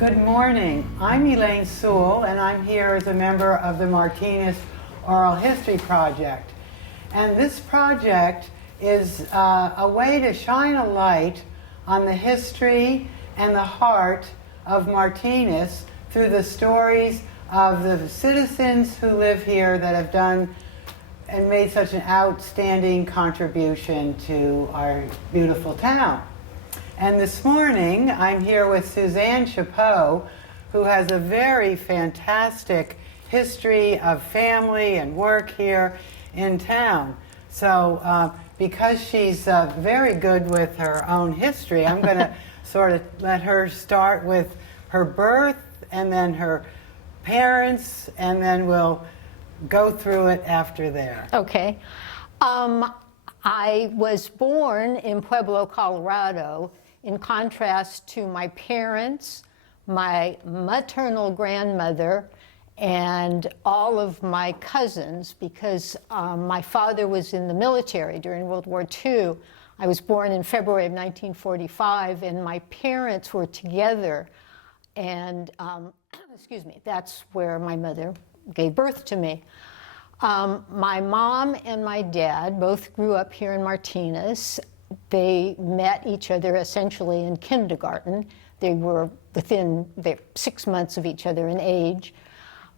Good morning. I'm Elaine Sewell, and I'm here as a member of the Martinez Oral History Project. And this project is a way to shine a light on the history and the heart of Martinez through the stories of the citizens who live here that have done and made such an outstanding contribution to our beautiful town. And this morning, I'm here with Susanne Chapot, who has a very fantastic history of family and work here in town. So because she's very good with her own history, I'm going to sort of let her start with her birth and then her parents, and then we'll go through it after there. Okay. I was born in Pueblo, Colorado, in contrast to my parents, my maternal grandmother, and all of my cousins, because my father was in the military during World War II. I was born in February of 1945, and my parents were together, and excuse me, that's where my mother gave birth to me. My mom and my dad both grew up here in Martinez. They met each other essentially in kindergarten. They were within 6 months of each other in age.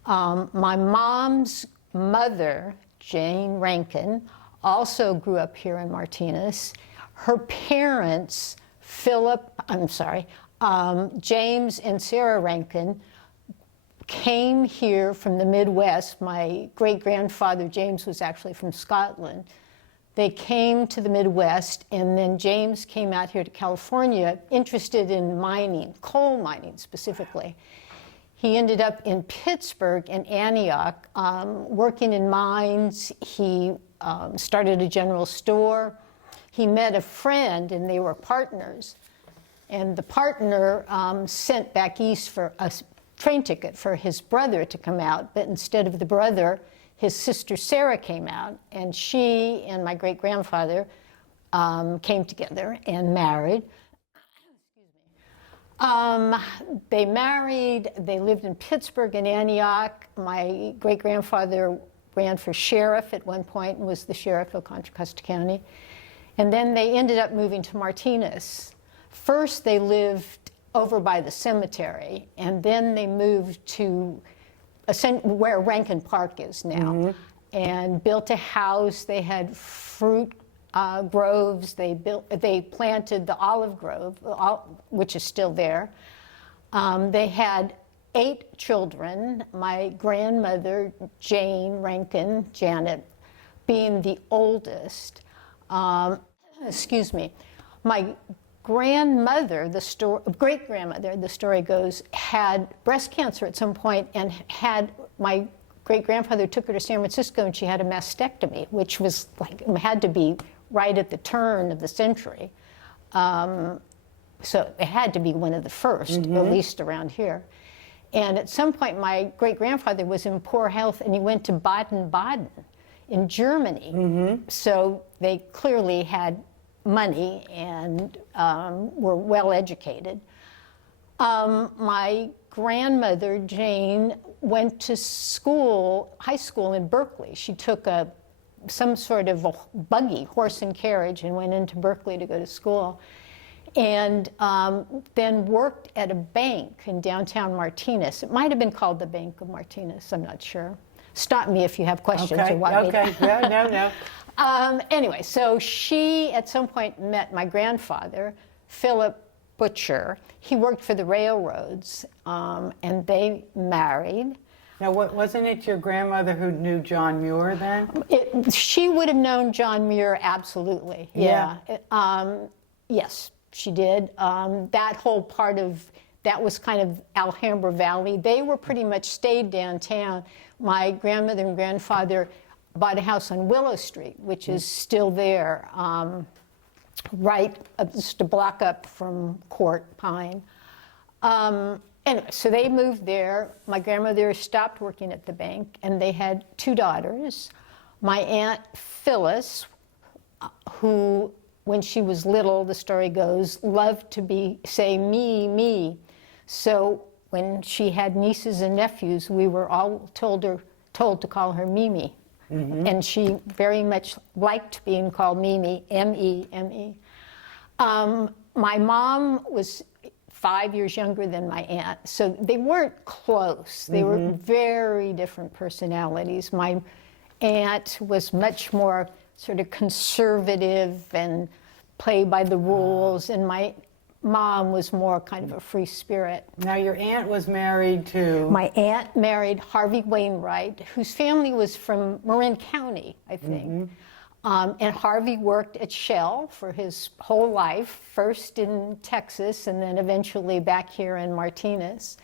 My mom's mother, Jane Rankin, also grew up here in Martinez. Her parents, James and Sarah Rankin, came here from the Midwest. My great-grandfather, James, was actually from Scotland. They came to the Midwest, and then James came out here to California, interested in mining, coal mining specifically. He ended up in Pittsburgh and Antioch, working in mines. He started a general store. He met a friend, and they were partners. And the partner sent back east for a train ticket for his brother to come out, but instead of the brother, his sister Sarah came out, and she and my great-grandfather came together and married. They married, they lived in Pittsburgh and Antioch. My great-grandfather ran for sheriff at one point and was the sheriff of Contra Costa County. And then they ended up moving to Martinez. First, they lived over by the cemetery, and then they moved to where Rankin Park is now, and built a house. They had fruit groves. They planted the olive grove, which is still there. They had 8 children. My grandmother, Jane Rankin, Janet, being the oldest. Excuse me. My grandmother, great-grandmother, the story goes, had breast cancer at some point, and my great-grandfather took her to San Francisco, and she had a mastectomy, which was had to be right at the turn of the century. So it had to be one of the first, at least around here. And at some point, my great-grandfather was in poor health, and he went to Baden-Baden in Germany. So they clearly had money and were well educated. My grandmother, Jane, went to school, high school in Berkeley. She took some sort of a buggy, horse and carriage, and went into Berkeley to go to school. And then worked at a bank in downtown Martinez. It might have been called the Bank of Martinez, I'm not sure. Stop me if you have questions or want me to. Okay, no. Anyway, so she at some point met my grandfather, Philip Butcher. He worked for the railroads, and they married. Now, wasn't it your grandmother who knew John Muir then? She would have known John Muir, absolutely. Yeah. Yes, she did. That whole part of that was kind of Alhambra Valley. They were pretty much stayed downtown. My grandmother and grandfather bought a house on Willow Street, which is still there, right just a block up from Court Pine. Anyway, so they moved there. My grandmother stopped working at the bank, and they had 2 daughters. My Aunt Phyllis, who, when she was little, the story goes, loved to say me, me. So when she had nieces and nephews, we were all told to call her Mimi. And she very much liked being called Mimi, M-E-M-E. My mom was 5 years younger than my aunt, so they weren't close. They were very different personalities. My aunt was much more sort of conservative and play by the rules, and my mom was more kind of a free spirit. Now, your aunt was married to? My aunt married Harvey Wainwright, whose family was from Marin County, I think. And Harvey worked at Shell for his whole life, first in Texas and then eventually back here in Martinez.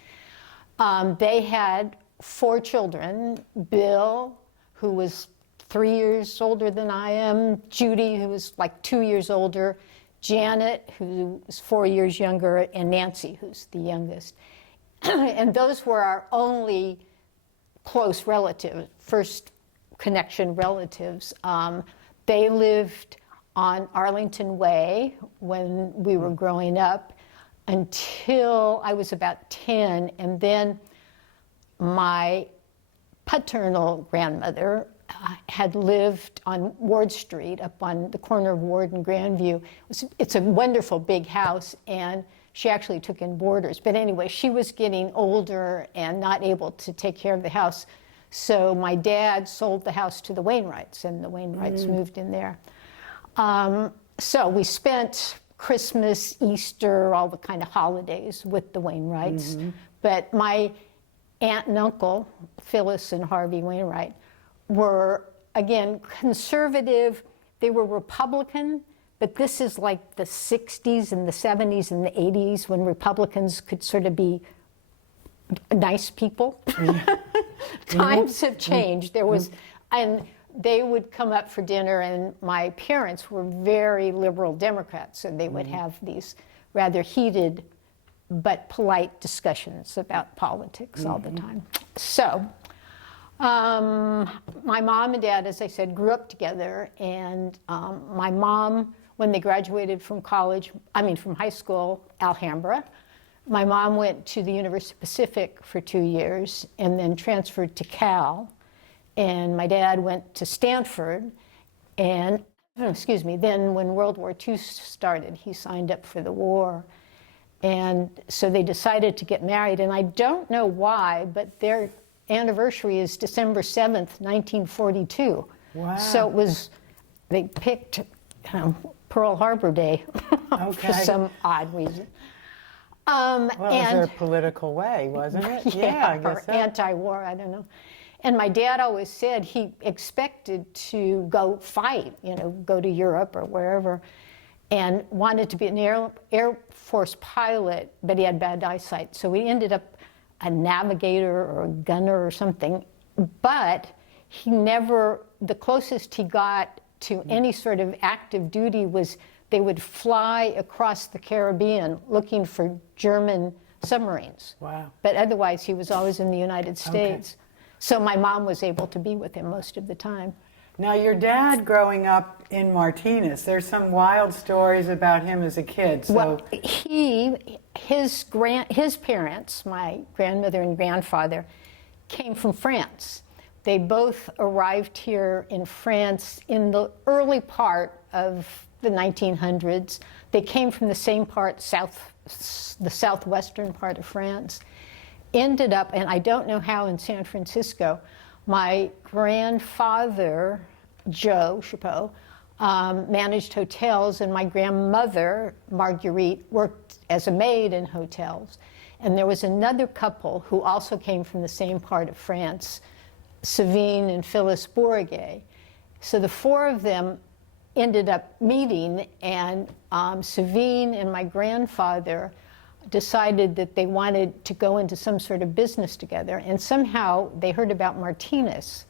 They had 4 children: Bill, who was 3 years older than I am, Judy, who was like 2 years older, Janet, who was 4 years younger, and Nancy, who's the youngest. And those were our only close relatives, first connection relatives. They lived on Arlington Way when we were growing up until I was about 10, and then my paternal grandmother had lived on Ward Street, up on the corner of Ward and Grandview. It's a wonderful big house, and she actually took in boarders. But anyway, she was getting older and not able to take care of the house. So my dad sold the house to the Wainwrights, and the Wainwrights moved in there. So we spent Christmas, Easter, all the kind of holidays with the Wainwrights. But my aunt and uncle, Phyllis and Harvey Wainwright, were, again, conservative. They were Republican, but this is like the 60s and the 70s and the 80s when Republicans could sort of be nice people. Times have changed. There was, and they would come up for dinner, and my parents were very liberal Democrats, and they would have these rather heated but polite discussions about politics all the time. So my mom and dad, as I said, grew up together, and my mom, when they graduated from college, from high school, Alhambra, my mom went to the University of Pacific for 2 years and then transferred to Cal, and my dad went to Stanford, and, then when World War II started, he signed up for the war. And so they decided to get married, and I don't know why, but their anniversary is December 7th, 1942. Wow. So it was, they picked Pearl Harbor Day for some odd reason. Well, it was their political way, wasn't it? Yeah, I guess or so. anti-war, I don't know. And my dad always said he expected to go fight, go to Europe or wherever, and wanted to be an Air Force pilot, but he had bad eyesight. So he ended up a navigator or a gunner or something. But he never, the closest he got to any sort of active duty was they would fly across the Caribbean looking for German submarines. Wow. But otherwise, he was always in the United States. Okay. So my mom was able to be with him most of the time. Now, your dad growing up in Martinez, there's some wild stories about him as a kid. So. Well, his parents, my grandmother and grandfather, came from France. They both arrived here in France in the early part of the 1900s. They came from the same part, the southwestern part of France. Ended up, and I don't know how, in San Francisco. My grandfather, Joe Chapot, managed hotels, and my grandmother, Marguerite, worked as a maid in hotels. And there was another couple who also came from the same part of France, Suzanne and Phyllis Bourget. So the 4 of them ended up meeting, and Suzanne and my grandfather decided that they wanted to go into some sort of business together, and somehow they heard about Martinez.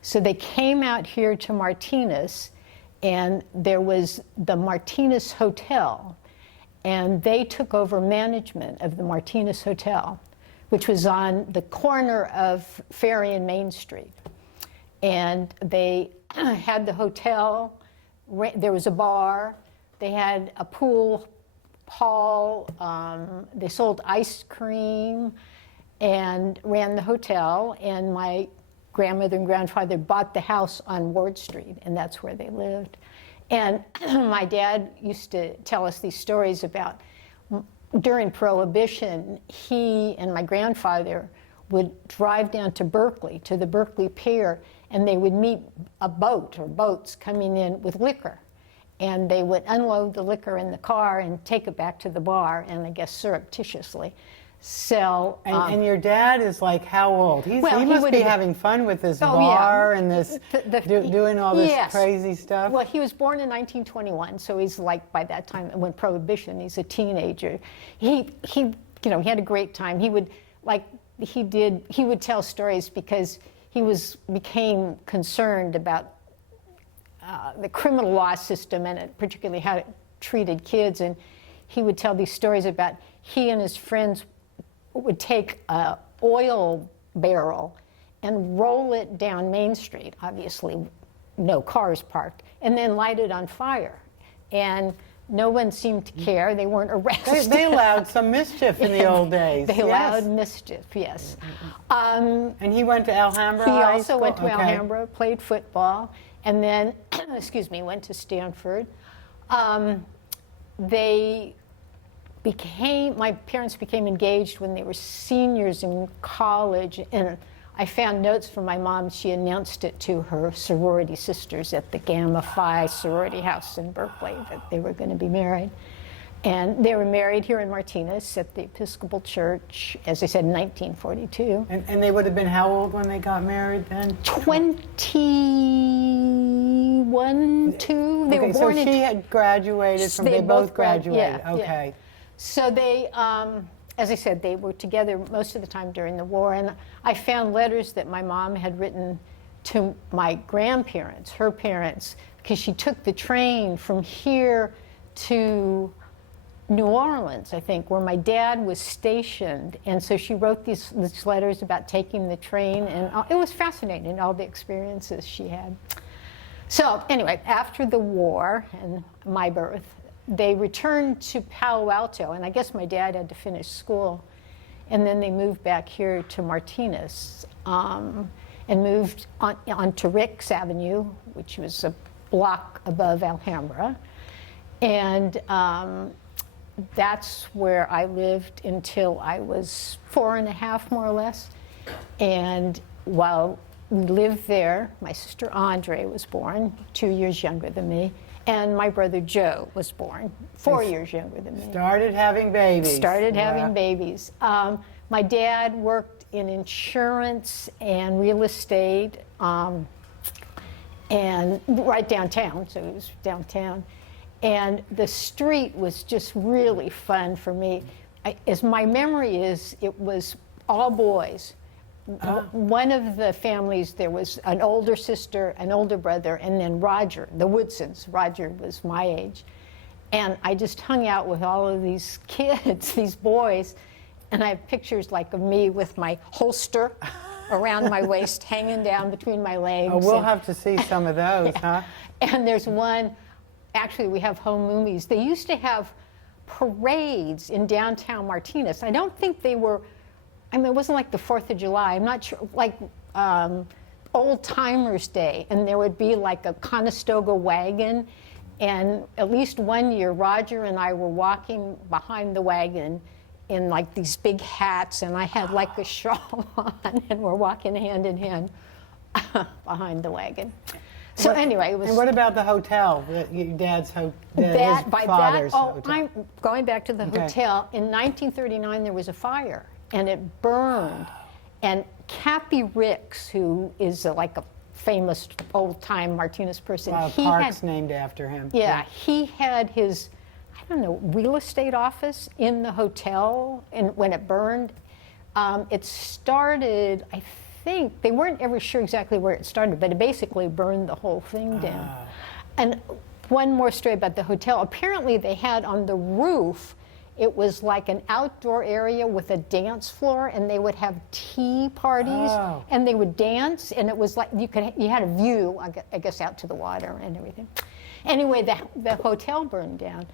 So they came out here to Martinez, and there was the Martinez Hotel, and they took over management of the Martinez Hotel, which was on the corner of Ferry and Main Street. And they had the hotel, there was a bar, they had a pool hall, they sold ice cream, and ran the hotel, and my grandmother and grandfather bought the house on Ward Street, and that's where they lived. And my dad used to tell us these stories about during Prohibition, he and my grandfather would drive down to Berkeley, to the Berkeley Pier, and they would meet a boat or boats coming in with liquor. And they would unload the liquor in the car and take it back to the bar, and I guess surreptitiously sell. And your dad is like how old? He Well, he must would be have been- having fun with this Oh, bar yeah. and this The- doing all this yes. crazy stuff. Well, he was born in 1921, so he's like by that time when Prohibition, he's a teenager. He had a great time. He would he would tell stories because he became concerned about the criminal law system and particularly how it treated kids, and he would tell these stories about he and his friends would take a oil barrel and roll it down Main Street, obviously no cars parked, and then light it on fire. And no one seemed to care. They weren't arrested. They allowed some mischief in the old days. They yes. allowed mischief, yes. And he went to Alhambra He High also School? went to Okay. Alhambra, played football, and then, went to Stanford. My parents became engaged when they were seniors in college, and I found notes from my mom. She announced it to her sorority sisters at the Gamma Phi sorority house in Berkeley that they were going to be married. And they were married here in Martinez at the Episcopal Church, as I said, in 1942. And they would have been how old when they got married then? 21, 2. They Okay, were so born in she had graduated from, they both graduated. yeah, Okay. yeah. So they, as I said, they were together most of the time during the war. And I found letters that my mom had written to my grandparents, her parents, because she took the train from here to New Orleans, I think, where my dad was stationed. And so she wrote these letters about taking the train, and it was fascinating, all the experiences she had. So anyway, after the war and my birth, they returned to Palo Alto, and I guess my dad had to finish school. And then they moved back here to Martinez and moved on to Ricks Avenue, which was a block above Alhambra. And that's where I lived until I was 4.5, more or less. And while we lived there, my sister Andre was born, 2 years younger than me, and my brother Joe was born, 4 years younger than me. Started having babies. Started having babies. My dad worked in insurance and real estate, and right downtown, so he was downtown. And the street was just really fun for me. As my memory is, it was all boys. One of the families, there was an older sister, an older brother, and then Roger, the Woodsons. Roger was my age. And I just hung out with all of these kids, these boys, and I have pictures like of me with my holster around my waist, hanging down between my legs. Oh, we'll have to see some of those, yeah. huh? And there's one, actually we have home movies. They used to have parades in downtown Martinez. I don't think they were, I mean, it wasn't like the 4th of July. I'm not sure, like Old Timers Day. And there would be like a Conestoga wagon. And at least one year, Roger and I were walking behind the wagon in like these big hats. And I had like a shawl on, and we're walking hand in hand behind the wagon. So anyway, it was. And what about the hotel? Your dad's father's hotel. I'm going back to the hotel. In 1939, there was a fire, and it burned. And Cappy Ricks, who is like a famous old-time Martinez person, park's named after him. Yeah, he had his, I don't know, real estate office in the hotel, and when it burned, it started, I think, they weren't ever sure exactly where it started, but it basically burned the whole thing down. And one more story about the hotel. Apparently they had on the roof, it was like an outdoor area with a dance floor, and they would have tea parties, and they would dance, and it was like you had a view, I guess, out to the water and everything. Anyway, the hotel burned down,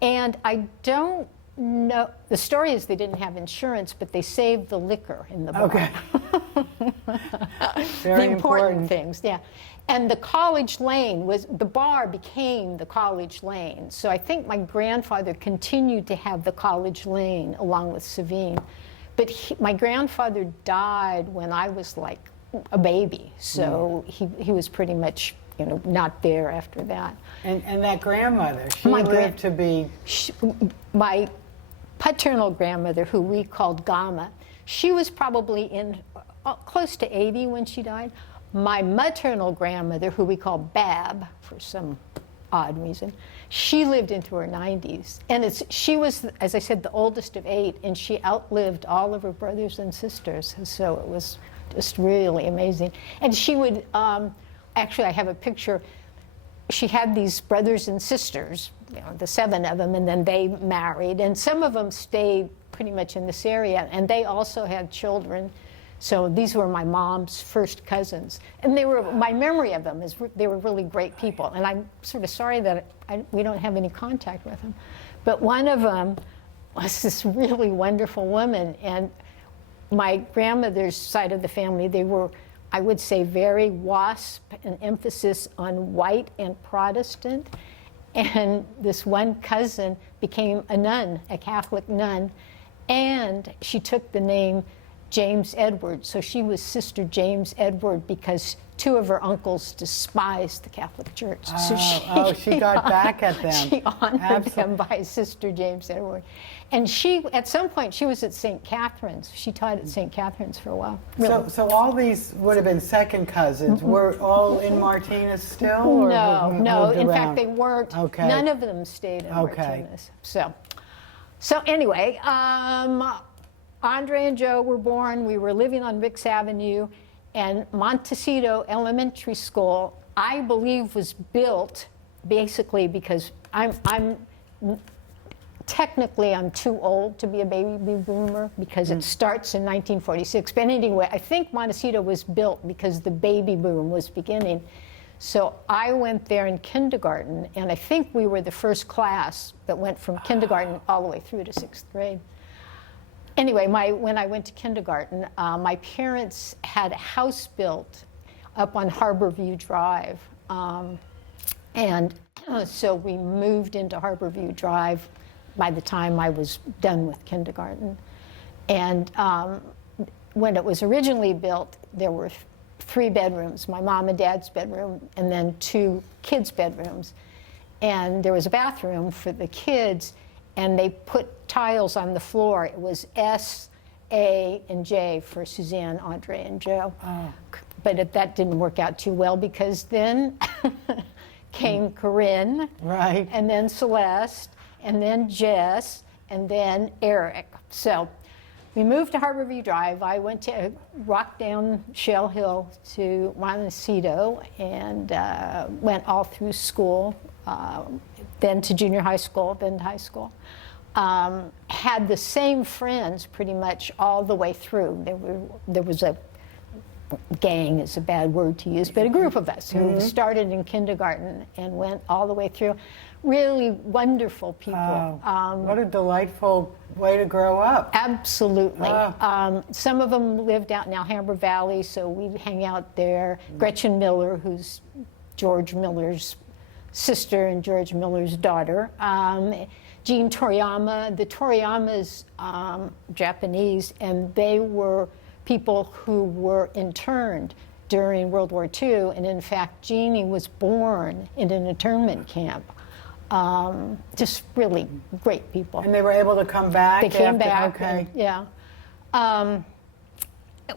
and I don't No, the story is they didn't have insurance, but they saved the liquor in the bar. Okay. Very The important things, yeah. And the College Lane the bar became the College Lane. So I think my grandfather continued to have the College Lane along with Savine. But my grandfather died when I was like a baby. So he was pretty much, not there after that. And that grandmother, she lived to be... My paternal grandmother, who we called Gama, she was probably close to 80 when she died. My maternal grandmother, who we call Bab for some odd reason, she lived into her 90s. And she was, as I said, the oldest of 8, and she outlived all of her brothers and sisters. So it was just really amazing. And she would, actually I have a picture, she had these brothers and sisters, the 7 of them, and then they married. And some of them stayed pretty much in this area, and they also had children. So these were my mom's first cousins. And my memory of them is they were really great people. And I'm sort of sorry that we don't have any contact with them. But one of them was this really wonderful woman. And my grandmother's side of the family, they were, I would say, very WASP, an emphasis on white and Protestant. And this one cousin became a nun, a Catholic nun. And she took the name James Edward. So she was Sister James Edward because 2 of her uncles despised the Catholic Church. So she got back at them. She honored them by Sister James Edward. And at some point, she was at St. Catherine's. She taught at St. Catherine's for a while. Really. So all these would have been second cousins. Were all in Martinez still? Or No. In around? fact, they weren't. Okay. None of them stayed in Martinez. So anyway, Andre and Joe were born. We were living on Ricks Avenue, and Montecito Elementary School, I believe, was built basically because technically I'm too old to be a baby boomer because it starts in 1946. But anyway, I think Montecito was built because the baby boom was beginning. So I went there in kindergarten, and I think we were the first class that went from kindergarten all the way through to 6th grade. Anyway, when I went to kindergarten, my parents had a house built up on Harborview Drive. And so we moved into Harborview Drive by the time I was done with kindergarten. And when it was originally built, there were 3 bedrooms, my mom and dad's bedroom, and then 2 kids' bedrooms. And there was a bathroom for the kids, and they put tiles on the floor. It was S, A, and J for Suzanne, Andre, and Joe. Oh. But that didn't work out too well because then came Corinne, right, and then Celeste, and then Jess, and then Eric. So we moved to Harborview Drive. I went to rock down Shell Hill to Montecito and went all through school, then to junior high school, then to high school. Had the same friends pretty much all the way through. There was a gang is a bad word to use, but a group of us who started in kindergarten and went all the way through. Really wonderful people. What a delightful way to grow up. Absolutely. Some of them lived out in Alhambra Valley, so we'd hang out there. Gretchen Miller, who's George Miller's sister and George Miller's daughter. Jean Toriyama. The Toriyamas, Japanese, and they were people who were interned during World War II, and in fact, Jeannie was born in an internment camp. Just really great people. And they were able to come back? They came back, okay. Yeah.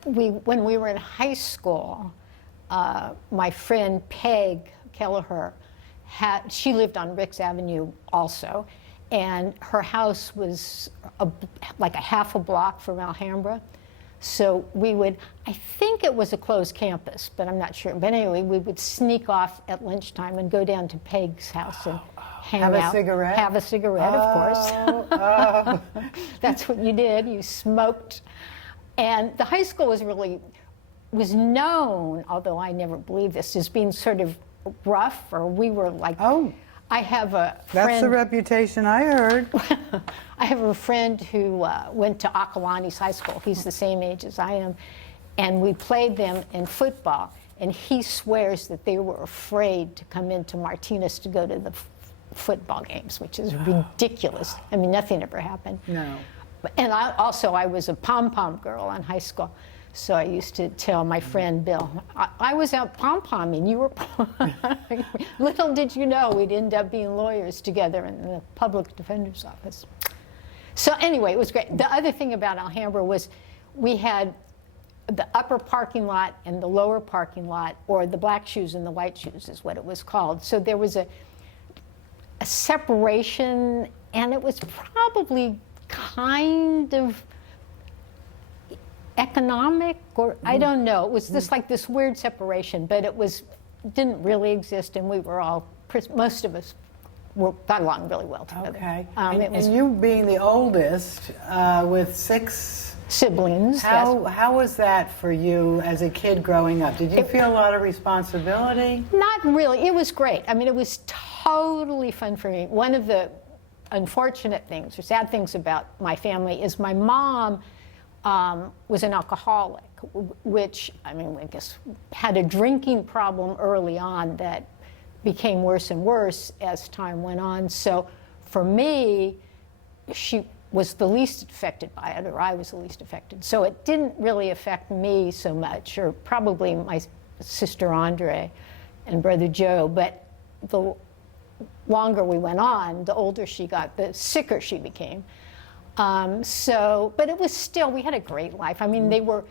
When we were in high school, my friend Peg Kelleher, she lived on Ricks Avenue also, and her house was like a half a block from Alhambra. So we would, I think it was a closed campus, but I'm not sure. But anyway, we would sneak off at lunchtime and go down to Peg's house and hang out. Have a cigarette? Have a cigarette, of course. That's what you did. You smoked. And the high school was known, although I never believed this, as being sort of rough, or we were like, I have a That's friend. the reputation I heard. I have a friend who went to Acalanes High School. He's the same age as I am. And we played them in football. And he swears that they were afraid to come into Martinez to go to the football games, which is ridiculous. I mean, nothing ever happened. No. And I was a pom-pom girl in high school. So I used to tell my friend Bill, I was out pom-pomming, you were little did you know we'd end up being lawyers together in the public defender's office. So anyway, it was great. The other thing about Alhambra was we had the upper parking lot and the lower parking lot, or the black shoes and the white shoes is what it was called. So there was a separation, and it was probably kind of economic, or I don't know. It was just like this weird separation, but didn't really exist, and we were all, most of us got along really well together. Okay. And you being the oldest with 6 siblings. how was that for you as a kid growing up? Did you feel a lot of responsibility? Not really. It was great. I mean, it was totally fun for me. One of the unfortunate things or sad things about my family is my mom was an alcoholic, which, I mean, I guess had a drinking problem early on that became worse and worse as time went on. So for me, she was the least affected by it, or I was the least affected. So it didn't really affect me so much, or probably my sister Andre and brother Joe, but the longer we went on, the older she got, the sicker she became. But it was still, we had a great life. I mean, they were,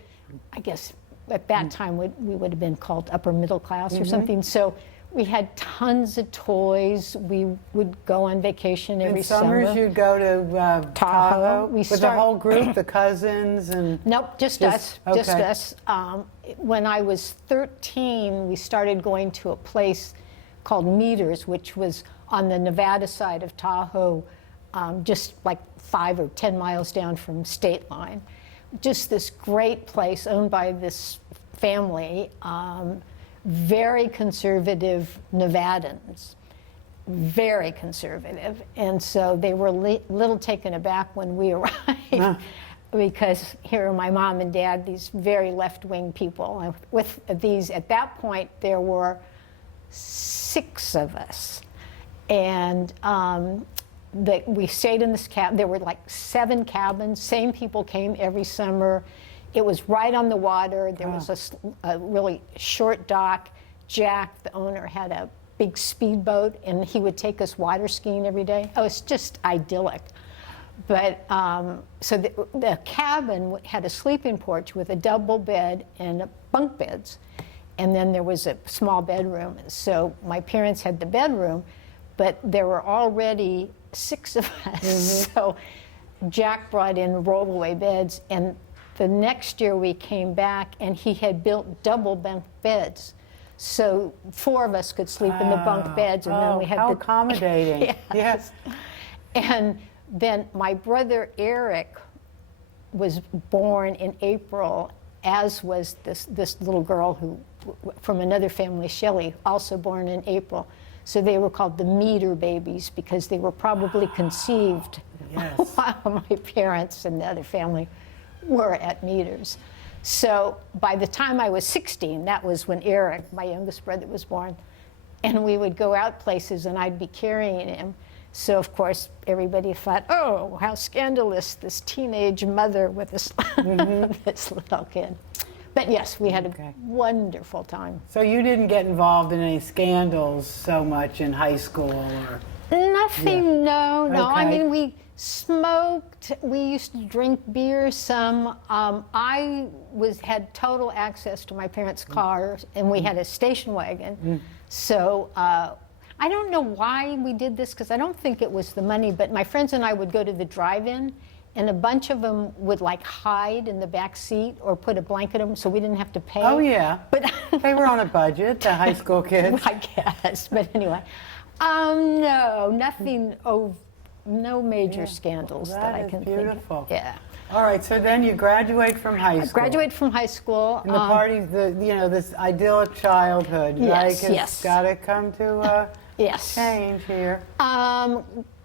I guess, at that time, we would have been called upper middle class or something. So we had tons of toys. We would go on vacation every summer. In summers, you'd go to Tahoe with the whole group, the cousins, and... Nope, just us. Okay. Just us. When I was 13, we started going to a place called Meters, which was on the Nevada side of Tahoe, just like 5 or 10 miles down from state line. Just this great place owned by this family, very conservative Nevadans, very conservative. And so they were little taken aback when we arrived because here are my mom and dad, these very left-wing people. With these, at that point, there were 6 of us. And we stayed in this cabin. There were like 7 cabins. Same people came every summer. It was right on the water. There was a really short dock. Jack, the owner, had a big speedboat, and he would take us water skiing every day. Oh, it's just idyllic. But so the cabin had a sleeping porch with a double bed and bunk beds. And then there was a small bedroom. So my parents had the bedroom, but there were already 6 of us. So Jack brought in rollaway beds, and the next year we came back and he had built double bunk beds. So 4 of us could sleep in the bunk beds, and then we had how accommodating. Yes. And then my brother Eric was born in April, as was this little girl who, from another family, Shelley, also born in April. So they were called the Meter babies because they were probably conceived while my parents and the other family were at Meters. So by the time I was 16, that was when Eric, my youngest brother, was born. And we would go out places and I'd be carrying him. So of course everybody thought, oh, how scandalous, this teenage mother with this, this little kid. But yes, we had a wonderful time. So you didn't get involved in any scandals so much in high school, or? Nothing, no. I Okay. mean, we smoked, we used to drink beer some. I had total access to my parents' cars, and we had a station wagon. So I don't know why we did this, because I don't think it was the money, but my friends and I would go to the drive-in, and a bunch of them would like hide in the back seat or put a blanket on them so we didn't have to pay. Oh, yeah. But They were on a budget, the high school kids. I guess, but anyway. No, nothing, no major scandals that I can beautiful. think of. Yeah. All right, so then you graduate from high school. Graduate from high school. And the party, this idyllic childhood, Yes, right? yes. Got to come to Yes. change here.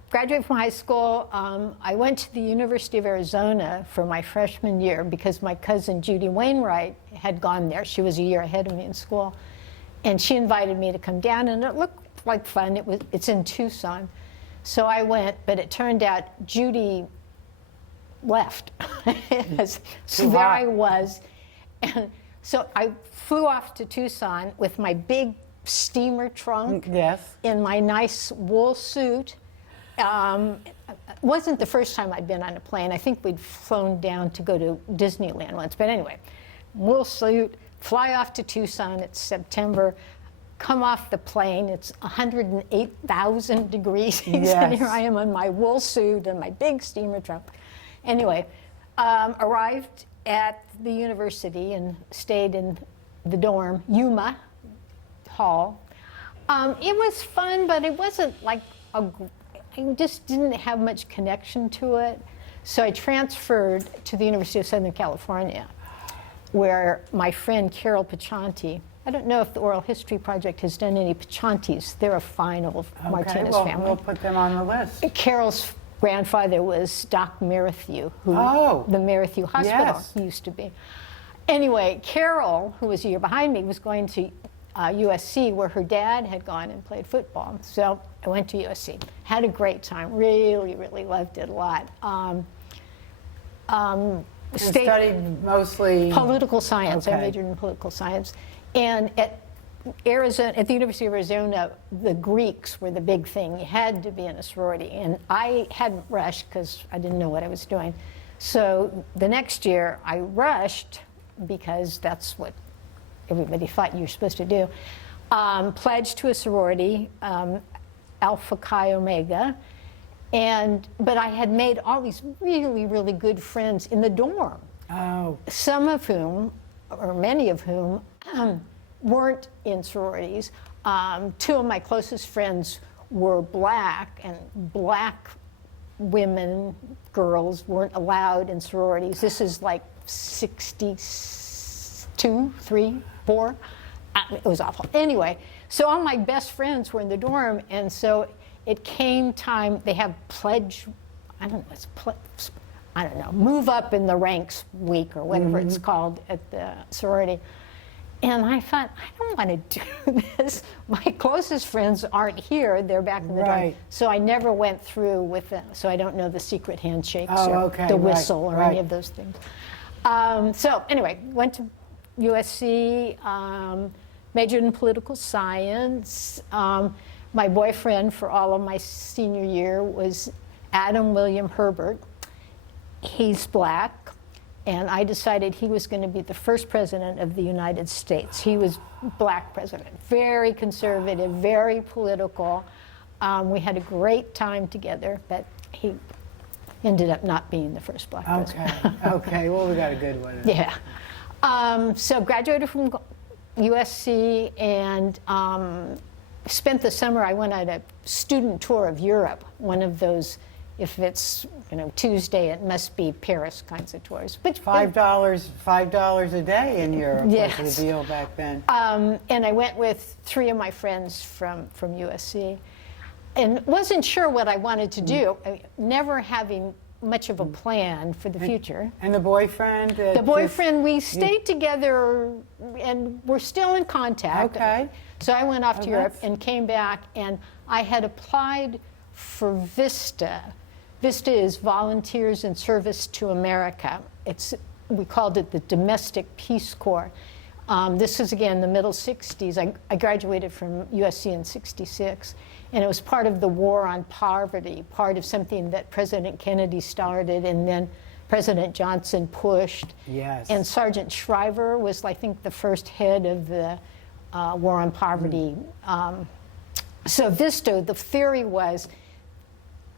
Graduated from high school. I went to the University of Arizona for my freshman year because my cousin Judy Wainwright had gone there. She was a year ahead of me in school. And she invited me to come down, and it looked like fun. It's in Tucson. So I went, but it turned out Judy left. So there I was. And so I flew off to Tucson with my big steamer trunk in my nice wool suit. It wasn't the first time I'd been on a plane. I think we'd flown down to go to Disneyland once. But anyway, wool suit, fly off to Tucson. It's September. Come off the plane. It's 108,000 degrees. And here I am in my wool suit and my big steamer trunk. Anyway, arrived at the university and stayed in the dorm, Yuma Hall. It was fun, but it wasn't like I just didn't have much connection to it. So I transferred to the University of Southern California, where my friend Carol Pachanti, I don't know if the Oral History Project has done any Pachantis. They're a fine old Martinez family. We'll put them on the list. Carol's grandfather was Doc Merrithew, who the Merrithew Hospital used to be. Anyway, Carol, who was a year behind me, was going to USC, where her dad had gone and played football. So I went to USC. Had a great time. Really, really loved it a lot. Studied mostly political science. I majored in political science. And at the University of Arizona, the Greeks were the big thing. You had to be in a sorority. And I hadn't rushed because I didn't know what I was doing. So the next year, I rushed because that's what everybody thought you were supposed to do. Pledged to a sorority, Alpha Chi Omega. But I had made all these really, really good friends in the dorm. Some of whom, or many of whom, weren't in sororities. Two of my closest friends were black, and black women, girls, weren't allowed in sororities. This is like 62, 3, 4. It was awful. Anyway, so all my best friends were in the dorm, and so it came time, they have pledge, I don't know, move up in the ranks week or whatever it's called at the sorority. And I thought, I don't want to do this. My closest friends aren't here, they're back in the dorm. So I never went through with them, so I don't know the secret handshakes or the whistle or any of those things. So anyway, went to USC, majored in political science. My boyfriend for all of my senior year was Adam William Herbert. He's black, and I decided he was going to be the first president of the United States. He was black president, very conservative, very political. We had a great time together, but he ended up not being the first black president. Okay, well, we got a good one. Yeah. So graduated from USC and spent the summer, I went on a student tour of Europe, one of those, if it's Tuesday, it must be Paris kinds of tours. But $5 a day in Europe was the deal back then. And I went with 3 of my friends from USC, and wasn't sure what I wanted to do, never having much of a plan for the future. And the boyfriend? The boyfriend, we stayed together, and we're still in contact. Okay. So I went off to Europe and came back, and I had applied for VISTA. VISTA is Volunteers in Service to America. We called it the Domestic Peace Corps. This is, again, the middle 60s. I graduated from USC in 66, and it was part of the war on poverty, part of something that President Kennedy started, and then President Johnson pushed. Yes. And Sergeant Shriver was, I think, the first head of the war on poverty. So VISTA, the theory was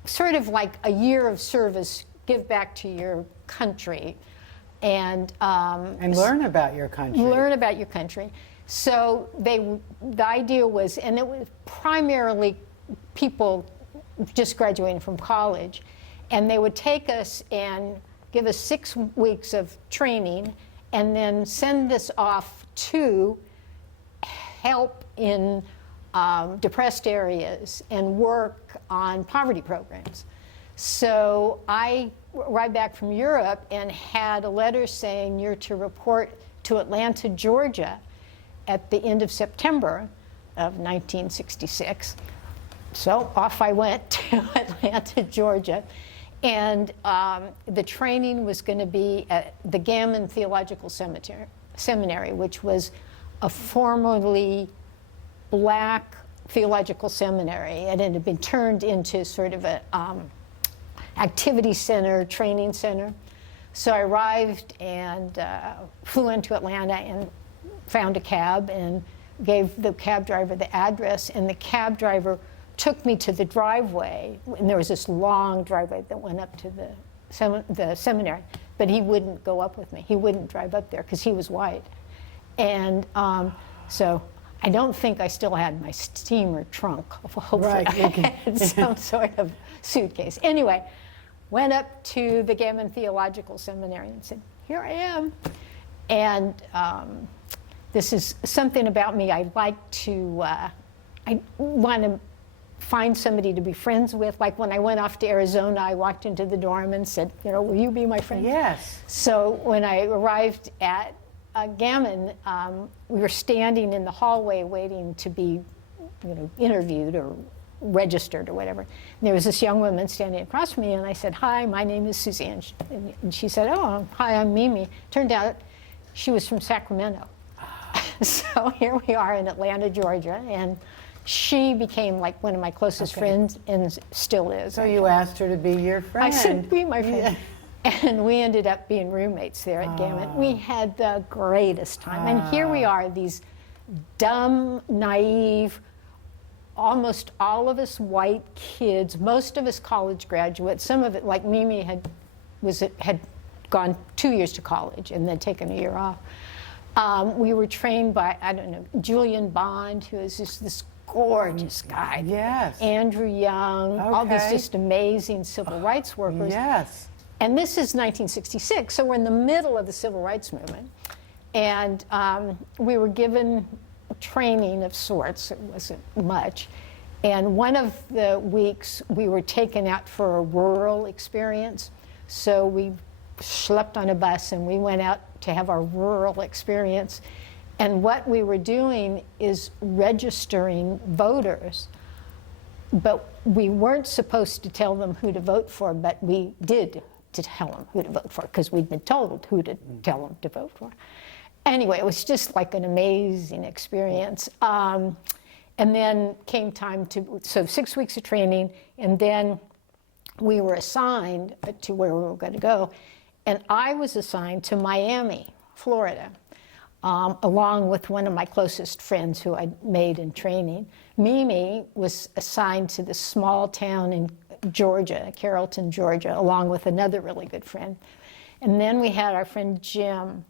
sort of like a year of service, give back to your country. And learn about your country. Learn about your country. So the idea was, and it was primarily people just graduating from college, and they would take us and give us 6 weeks of training, and then send us off to help in depressed areas and work on poverty programs. So I arrived back from Europe and had a letter saying you're to report to Atlanta, Georgia at the end of September of 1966. So off I went to Atlanta, Georgia. And the training was going to be at the Gammon Theological Seminary, which was a formerly black theological seminary. And it had been turned into sort of a activity center, training center. So I arrived and flew into Atlanta and found a cab and gave the cab driver the address, and the cab driver took me to the driveway, and there was this long driveway that went up to the seminary, but he wouldn't go up with me. He wouldn't drive up there because he was white. And so I don't think I still had my steamer trunk. Hopefully Right. I had some sort of suitcase. Anyway, went up to the Gammon Theological Seminary and said, here I am. And this is something about me. I like to, I want to find somebody to be friends with. Like when I went off to Arizona, I walked into the dorm and said, you know, will you be my friend? Yes. So when I arrived at Gammon, we were standing in the hallway waiting to be, you know, interviewed or registered or whatever. And there was this young woman standing across from me, and I said, hi, my name is Suzanne. And she said, oh, hi, I'm Mimi. Turned out she was from Sacramento. So here we are in Atlanta, Georgia, and she became like one of my closest friends and still is. So you asked her to be your friend. I said, be my friend. Yeah. And we ended up being roommates there at Gammon. We had the greatest time. And here we are, these dumb, naive, almost all of us white kids, most of us college graduates. Some of it, like Mimi, had gone 2 years to college and then taken a year off. We were trained by, I don't know, Julian Bond, who is just this gorgeous guy. Yes. Andrew Young, all these Okay. just amazing civil rights workers. Yes. And this is 1966, so we're in the middle of the civil rights movement. And we were given training of sorts, it wasn't much. And one of the weeks we were taken out for a rural experience. So we schlepped on a bus and we went out to have our rural experience. And what we were doing is registering voters. But we weren't supposed to tell them who to vote for, but we did to tell them who to vote for, because we'd been told who to tell them to vote for. Anyway, it was just like an amazing experience. And then came time to, so 6 weeks of training, and then we were assigned to where we were going to go. And I was assigned to Miami, Florida, along with one of my closest friends who I'd made in training. Mimi was assigned to this small town in Georgia, Carrollton, Georgia, along with another really good friend. And then we had our friend Jim.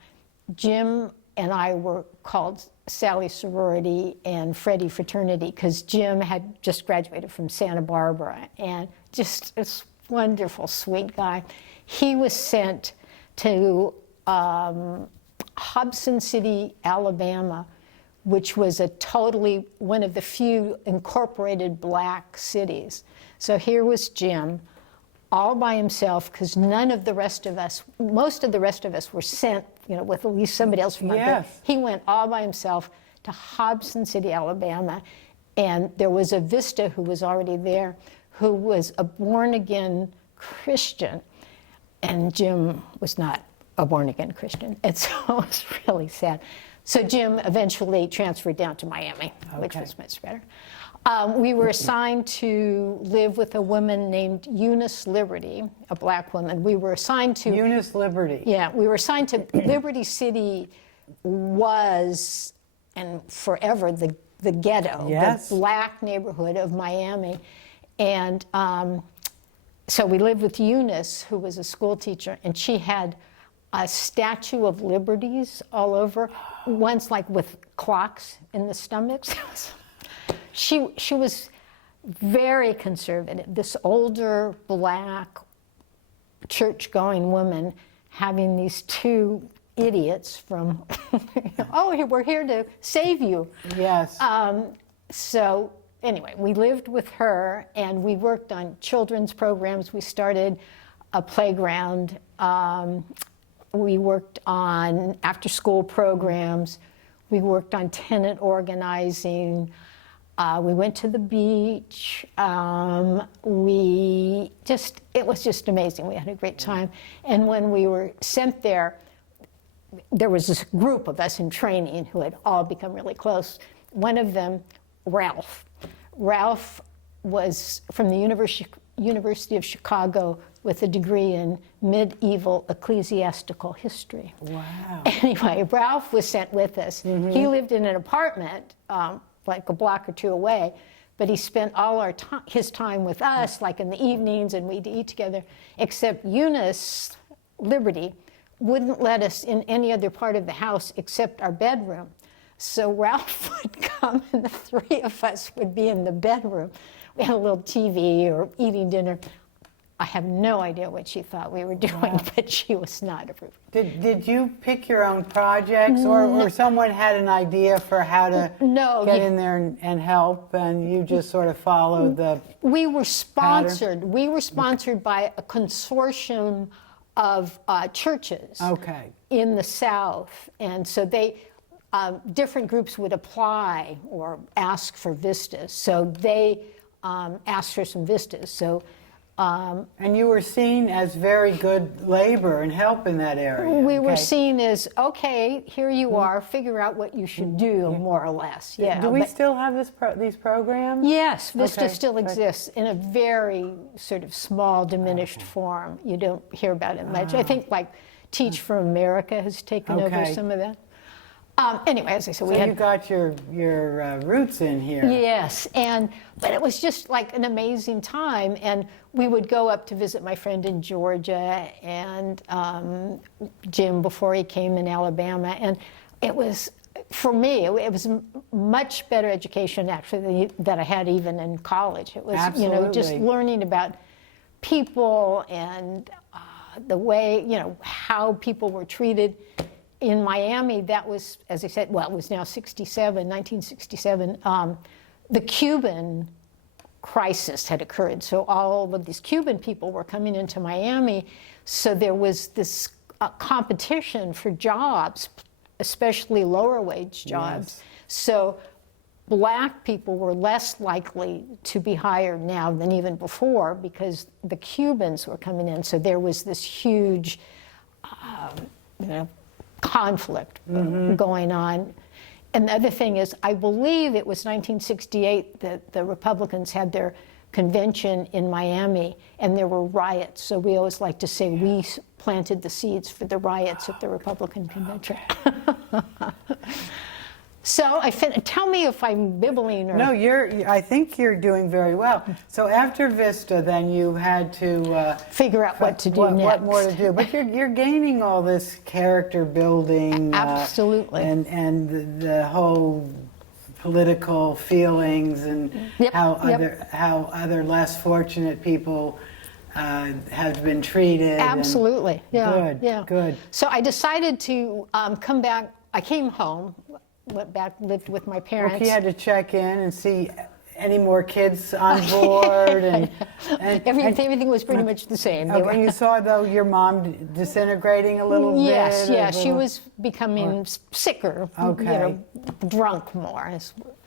Jim and I were called Sally Sorority and Freddie Fraternity, because Jim had just graduated from Santa Barbara, and just this wonderful, sweet guy. He was sent to Hobson City, Alabama, which was one of the few incorporated black cities. So here was Jim, all by himself, because none of the rest of us, most of the rest of us were sent, you know, with at least somebody else from our group. Yes. He went all by himself to Hobson City, Alabama, and there was a Vista who was already there, who was a born-again Christian, and Jim was not a born-again Christian, and so it was really sad. So Jim eventually transferred down to Miami, which Okay. was much better. We were assigned to live with a woman named Eunice Liberty, a black woman. We were assigned to... Eunice Liberty. Yeah, we were assigned to Liberty City was, and forever, the ghetto, Yes. the black neighborhood of Miami. And so we lived with Eunice, who was a school teacher, and she had a Statue of Liberties all over, ones like with clocks in the stomachs. She was very conservative, this older black church-going woman having these two idiots from, oh, we're here to save you. Yes. So anyway, we lived with her, and we worked on children's programs. We started a playground. We worked on after-school programs. We worked on tenant organizing. We went to the beach. It was just amazing. We had a great time. And when we were sent there, there was this group of us in training who had all become really close. One of them, Ralph. Ralph was from the University of Chicago with a degree in medieval ecclesiastical history. Wow. Anyway, Ralph was sent with us. He lived in an apartment like a block or two away, but he spent all his time with us, like in the evenings, and we'd eat together, except Eunice Liberty wouldn't let us in any other part of the house except our bedroom. So Ralph would come, and the three of us would be in the bedroom. We had a little TV or eating dinner. I have no idea what she thought we were doing, but she was not approving. Did you pick your own projects, or someone had an idea for how to get in there and help, and you just sort of followed the We were sponsored. pattern? We were sponsored by a consortium of churches in the South, and so different groups would apply or ask for vistas. So they asked for some vistas. So. And you were seen as very good labor and help in that area. We were seen as, okay, here you are, figure out what you should do, more or less. Yeah. Do we still have these programs? Yes, Vista still exists in a very sort of small, diminished form. You don't hear about it much. I think like Teach for America has taken over some of that. Anyway, as I said, you got your roots in here. Yes, but it was just like an amazing time, and we would go up to visit my friend in Georgia and Jim before he came in Alabama, and it was, for me, it was a much better education actually that I had even in college. It was, just learning about people and the way, how people were treated. In Miami, that was, as I said, well, it was now 1967. The Cuban crisis had occurred. So all of these Cuban people were coming into Miami. So there was this competition for jobs, especially lower wage jobs. Yes. So black people were less likely to be hired now than even before because the Cubans were coming in. So there was this huge, conflict going on. And the other thing is, I believe it was 1968 that the Republicans had their convention in Miami, and there were riots. So we always like to say we planted the seeds for the riots at the Republican convention. So tell me if I'm bibbling or... No, I think you're doing very well. So after Vista, then you had to... figure out what to do next. What more to do. But you're gaining all this character building. Absolutely. And the whole political feelings and how other less fortunate people have been treated. Absolutely. Good. So I decided to come back. I came home. Went back, lived with my parents. Okay, you had to check in and see any more kids on board, and everything was pretty much the same. Okay, you saw though your mom disintegrating a little bit. Yes, she was becoming sicker. Drunk more,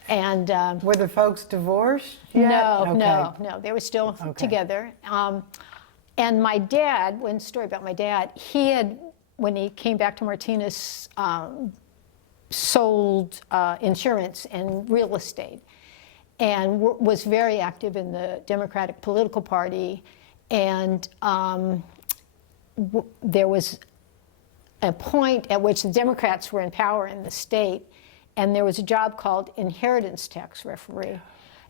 and were the folks divorced yet? No, they were still together. And my dad, one story about my dad, when he came back to Martinez. Sold insurance and real estate and was very active in the Democratic political party. And there was a point at which the Democrats were in power in the state, and there was a job called inheritance tax referee.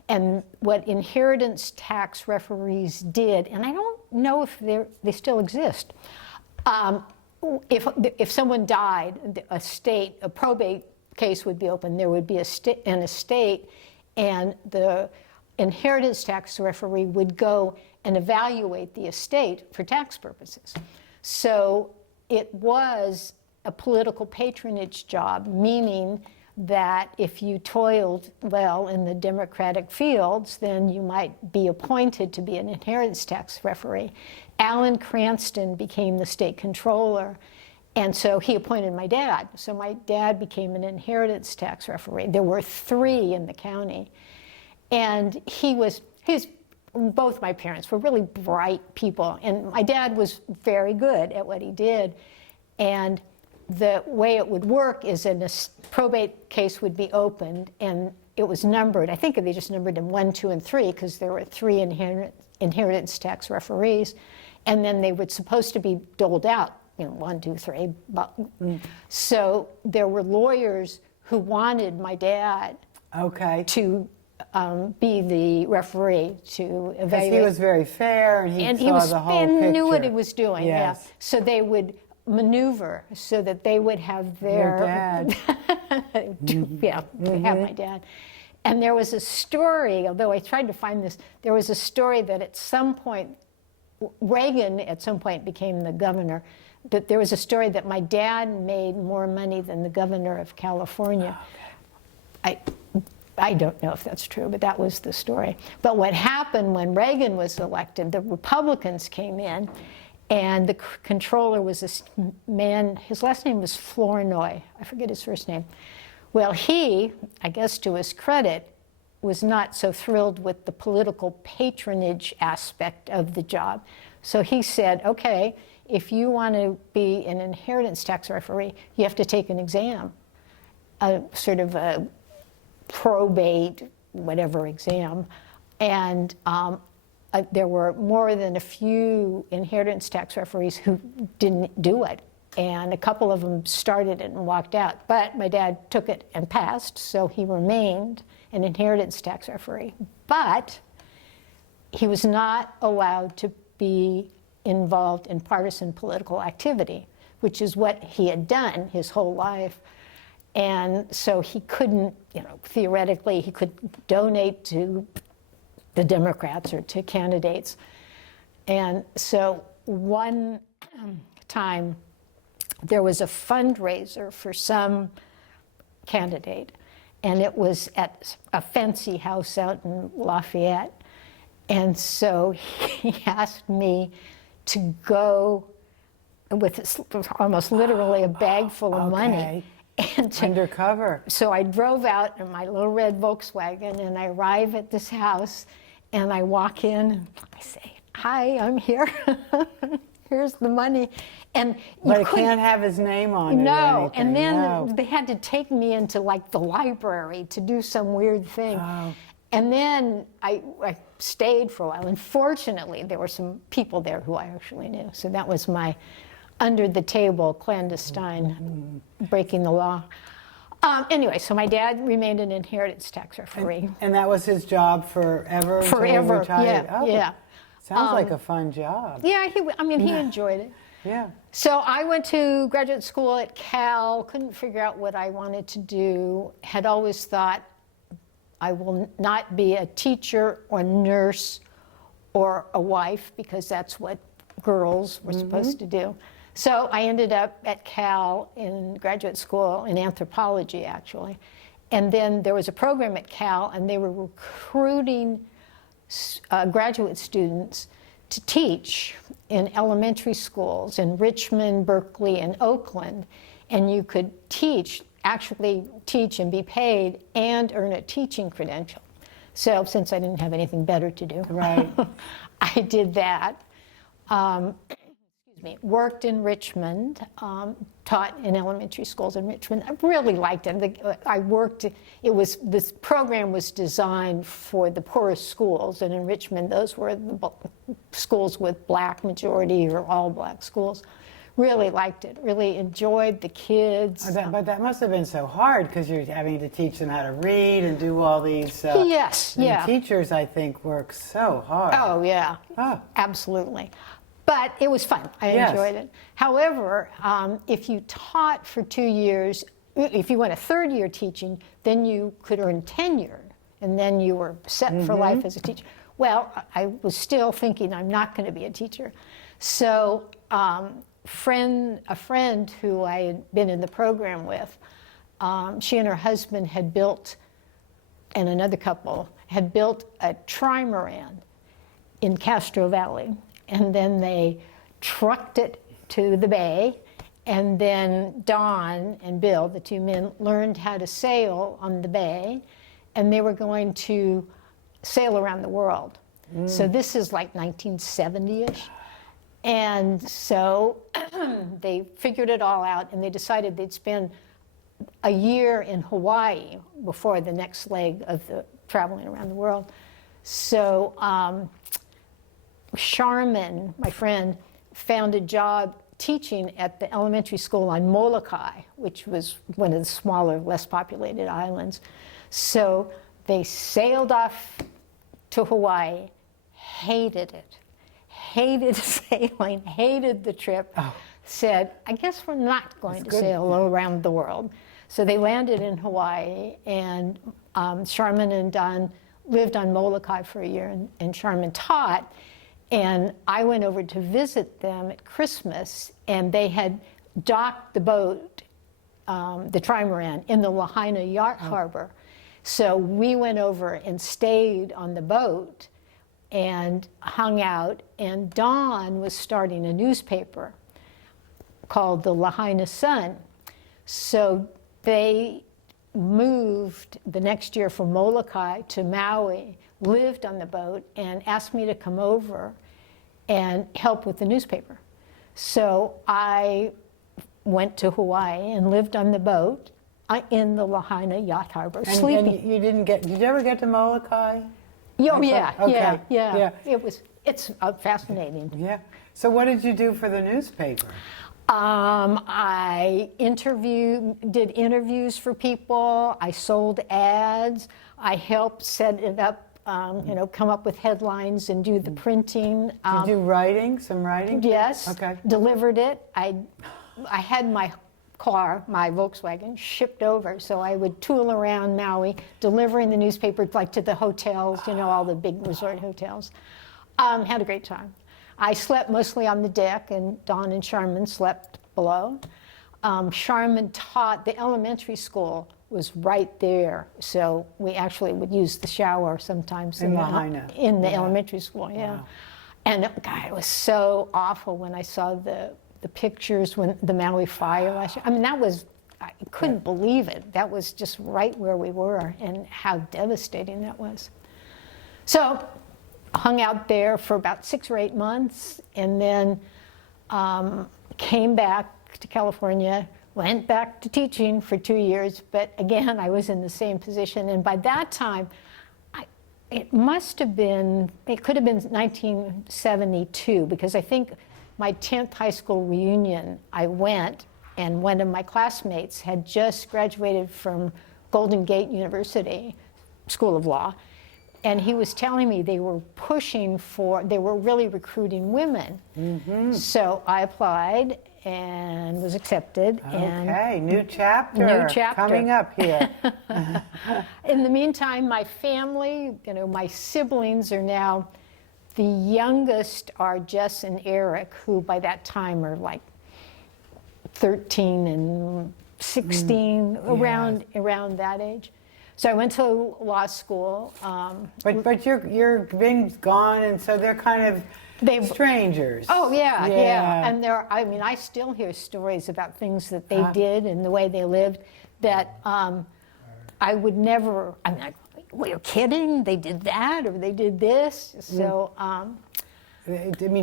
And what inheritance tax referees did, and I don't know if they still exist, if someone died, a probate case would be open. There would be an estate, and the inheritance tax referee would go and evaluate the estate for tax purposes. So it was a political patronage job, meaning that if you toiled well in the Democratic fields, then you might be appointed to be an inheritance tax referee. Alan Cranston became the state controller, and so he appointed my dad. So my dad became an inheritance tax referee. There were 3 in the county. And both my parents were really bright people. And my dad was very good at what he did. And the way it would work is a probate case would be opened, and it was numbered. I think they just numbered them 1, 2, and 3 because there were 3 inheritance tax referees, and then they were supposed to be doled out, 1, 2, 3. So there were lawyers who wanted my dad to be the referee to evaluate. Because he was very fair and he saw the whole picture. Knew what he was doing. Yes. Yeah. So they would maneuver so that they would have their dad. have my dad. And there was a story, although I tried to find this, there was a story that at some point, Reagan at some point became the governor, but there was a story that my dad made more money than the governor of California. I don't know if that's true, but that was the story. But what happened when Reagan was elected, the Republicans came in, and the controller was this man, his last name was Flournoy, I forget his first name. Well, he, I guess to his credit, was not so thrilled with the political patronage aspect of the job. So he said, okay, if you want to be an inheritance tax referee, you have to take an exam, a sort of a probate, whatever exam. And there were more than a few inheritance tax referees who didn't do it. And a couple of them started it and walked out. But my dad took it and passed, so he remained an inheritance tax referee. But he was not allowed to be involved in partisan political activity, which is what he had done his whole life. And so he couldn't, theoretically, he could donate to the Democrats or to candidates. And so one time there was a fundraiser for some candidate, and it was at a fancy house out in Lafayette. And so he asked me to go with almost literally a bag full of money. And undercover. So I drove out in my little red Volkswagen, and I arrive at this house, and I walk in, and I say, hi, I'm here. Here's the money. And but it can't have his name on it. No, and then they had to take me into like the library to do some weird thing. Oh. And then I stayed for a while, and fortunately there were some people there who I actually knew. So that was my under the table, clandestine, breaking the law. Anyway, so my dad remained an inheritance tax referee. And that was his job forever? Forever, until he retired? yeah. Sounds like a fun job. Yeah, he enjoyed it. Yeah. So I went to graduate school at Cal, couldn't figure out what I wanted to do, had always thought I will not be a teacher or nurse or a wife, because that's what girls were supposed to do. So I ended up at Cal in graduate school in anthropology, actually. And then there was a program at Cal, and they were recruiting graduate students to teach in elementary schools in Richmond, Berkeley, and Oakland. And you could actually teach and be paid and earn a teaching credential. So since I didn't have anything better to do, right. I did that. Worked in Richmond, taught in elementary schools in Richmond. I really liked it. This program was designed for the poorest schools, and in Richmond, those were the schools with black majority or all black schools. Really liked it, really enjoyed the kids. But that must have been so hard, because you're having to teach them how to read and do all these. Yes, yeah. Teachers, I think, work so hard. Oh, yeah, absolutely. But it was fun. I enjoyed it. However, if you taught for 2 years, if you went a third year teaching, then you could earn tenure, and then you were set for life as a teacher. Well, I was still thinking I'm not going to be a teacher. So a friend who I had been in the program with she and her husband had built, and another couple, had built a trimaran in Castro Valley. And then they trucked it to the bay. And then Don and Bill, the two men, learned how to sail on the bay. And they were going to sail around the world. So this is like 1970-ish. And so they figured it all out, and they decided they'd spend a year in Hawaii before the next leg of the traveling around the world. So Charmin, my friend, found a job teaching at the elementary school on Molokai, which was one of the smaller, less populated islands. So they sailed off to Hawaii, hated it, hated sailing, hated the trip, said, I guess we're not going to sail around the world. So they landed in Hawaii, and Charmin and Don lived on Molokai for a year, and Charmin taught. And I went over to visit them at Christmas, and they had docked the boat, the trimaran, in the Lahaina Yacht Harbor. So we went over and stayed on the boat and hung out, and Don was starting a newspaper called the Lahaina Sun. So they moved the next year from Molokai to Maui, lived on the boat, and asked me to come over and help with the newspaper. So I went to Hawaii and lived on the boat in the Lahaina Yacht Harbor, sleeping. And you didn't get, did you ever get to Molokai? Oh, yeah, okay. yeah. It's fascinating. Yeah. So what did you do for the newspaper? I did interviews for people. I sold ads. I helped set it up, come up with headlines and do the printing. Did you do writing, some writing? Yes. Okay. Delivered it. I had my car, my Volkswagen, shipped over, so I would tool around Maui, delivering the newspaper like to the hotels, all the big resort hotels. Had a great time. I slept mostly on the deck, and Don and Charmin slept below. Charmin taught, the elementary school was right there, so we actually would use the shower sometimes in the elementary school, yeah. Wow. And God, it was so awful when I saw the pictures when the Maui fire last year. I mean, I couldn't believe it. That was just right where we were, and how devastating that was. So hung out there for about 6 or 8 months, and then came back to California, went back to teaching for 2 years, but again, I was in the same position. And by that time, it could have been 1972, because I think my 10th high school reunion, I went, and one of my classmates had just graduated from Golden Gate University School of Law, and he was telling me they were really recruiting women. Mm-hmm. So I applied and was accepted. Okay, new chapter coming up here. In the meantime, my family, my siblings are now, the youngest are Jess and Eric, who by that time are like 13 and 16, around that age. So I went to law school. But you're been gone, and so they're kind of strangers. Oh yeah. And I still hear stories about things that they did and the way they lived that I would never. I'm like, well, you're kidding? They did that, or they did this. So.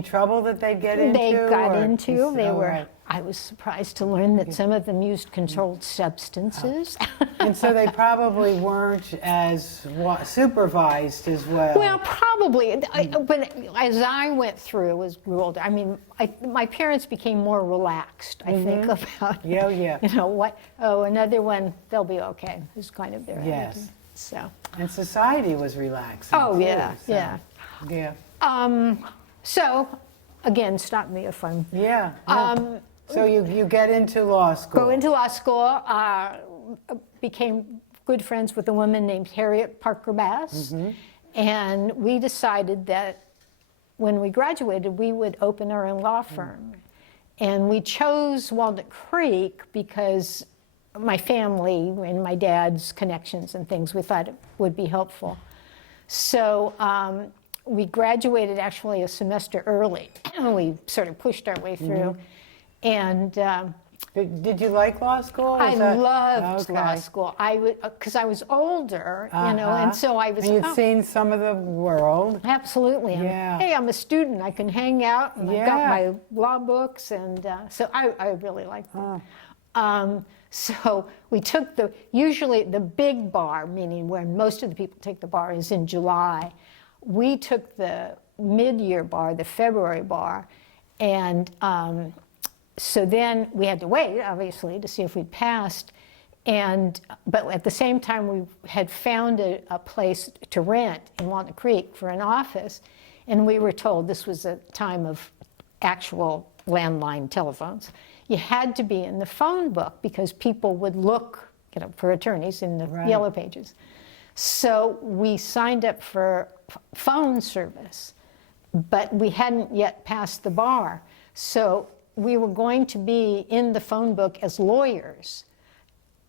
Trouble that they'd get into? They got into. They were. Right. I was surprised to learn that some of them used controlled substances. And so they probably weren't as supervised as well. Well, probably. But as I went through, it was ruled. I mean, my parents became more relaxed, I think, about, another one, they'll be okay. It's kind of their attitude. So. And society was relaxing. Oh, too, yeah, so. Yeah. So, again, stop me if I'm... Yeah. So you get into law school. Go into law school. Became good friends with a woman named Harriet Parker Bass. Mm-hmm. And we decided that when we graduated, we would open our own law firm. And we chose Walnut Creek because my family and my dad's connections and things, we thought it would be helpful. So we graduated actually a semester early. We sort of pushed our way through. And Did you like law school? I loved okay. law school. Because I was older, you know, and so I was. And you'd seen some of the world. Absolutely. Yeah. Hey, I'm a student. I can hang out. And Yeah. I've got my law books, and so I really liked it. So we took usually the big bar, meaning where most of the people take the bar, is in July. We took the mid-year bar, the February bar, and so then we had to wait, obviously, to see if we'd passed. But at the same time, we had found a place to rent in Walnut Creek for an office, and we were told this was a time of actual landline telephones. You had to be in the phone book because people would look, you know, for attorneys in the yellow pages. So we signed up for phone service, but we hadn't yet passed the bar. So we were going to be in the phone book as lawyers,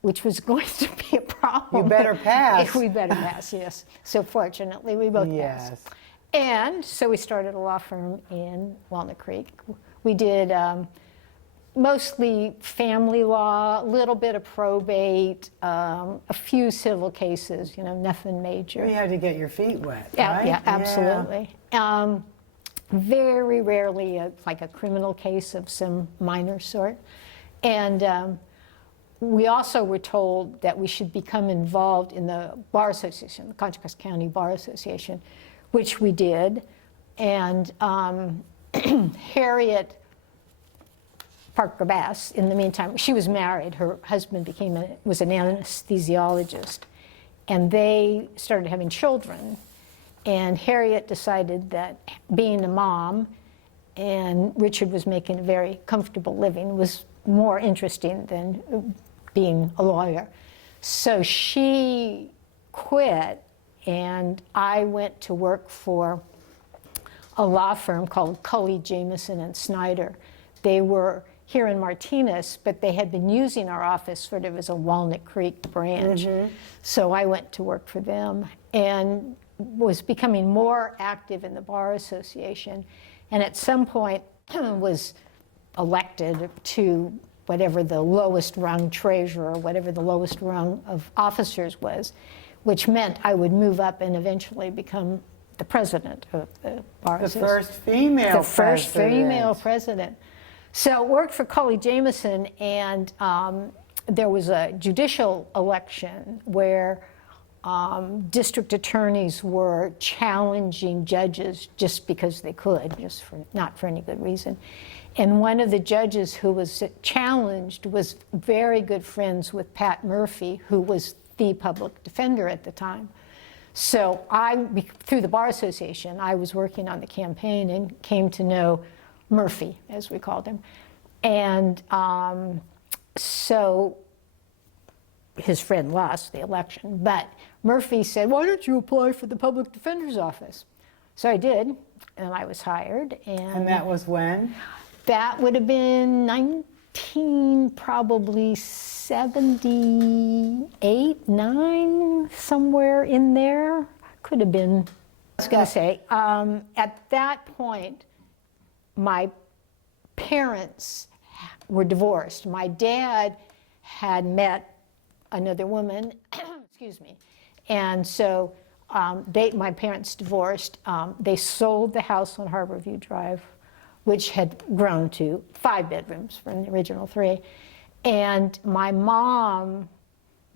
which was going to be a problem. You better pass. We better pass, yes. So fortunately, we both passed. And so we started a law firm in Walnut Creek. We did mostly family law, a little bit of probate, a few civil cases, you know, nothing major. You had to get your feet wet, Yeah, right? yeah, absolutely. Very rarely like a criminal case of some minor sort. And we also were told that we should become involved in the Bar Association, the Contra Costa County Bar Association, which we did. And Harriet Parker Bass, in the meantime, she was married. Her husband was an anesthesiologist. And they started having children. And Harriet decided that being a mom and Richard was making a very comfortable living was more interesting than being a lawyer. So she quit, and I went to work for a law firm called Cully, Jameson, and Snyder. They were here in Martinez, but they had been using our office sort of as a Walnut Creek branch. So I went to work for them and was becoming more active in the Bar Association, and at some point was elected to whatever the lowest rung treasurer, whatever the lowest rung of officers was, which meant I would move up and eventually become the president of the Bar Association. First female The first female president. So worked for Cully Jameson, and there was a judicial election where district attorneys were challenging judges just because they could, not for any good reason. And one of the judges who was challenged was very good friends with Pat Murphy, who was the public defender at the time. So through the Bar Association, I was working on the campaign and came to know Murphy, as we called him. And so his friend lost the election, but Murphy said, "Why don't you apply for the public defender's office?" So I did, and I was hired. And that was when? That would have been probably 78, 9, somewhere in there. Could have been. I was going to say, at that point, my parents were divorced. My dad had met another woman, excuse me, and so my parents divorced. They sold the house on Harborview Drive, which had grown to 5 bedrooms from the original 3, and my mom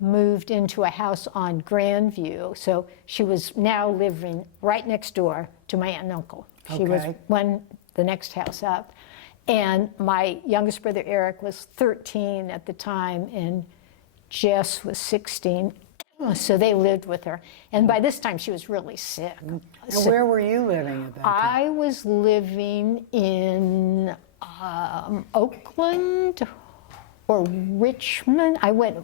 moved into a house on Grandview, so she was now living right next door to my aunt and uncle. She was the next house up. And my youngest brother, Eric, was 13 at the time, and Jess was 16. So they lived with her. And by this time, she was really sick. And where were you living at that time? I was living in Oakland or Richmond.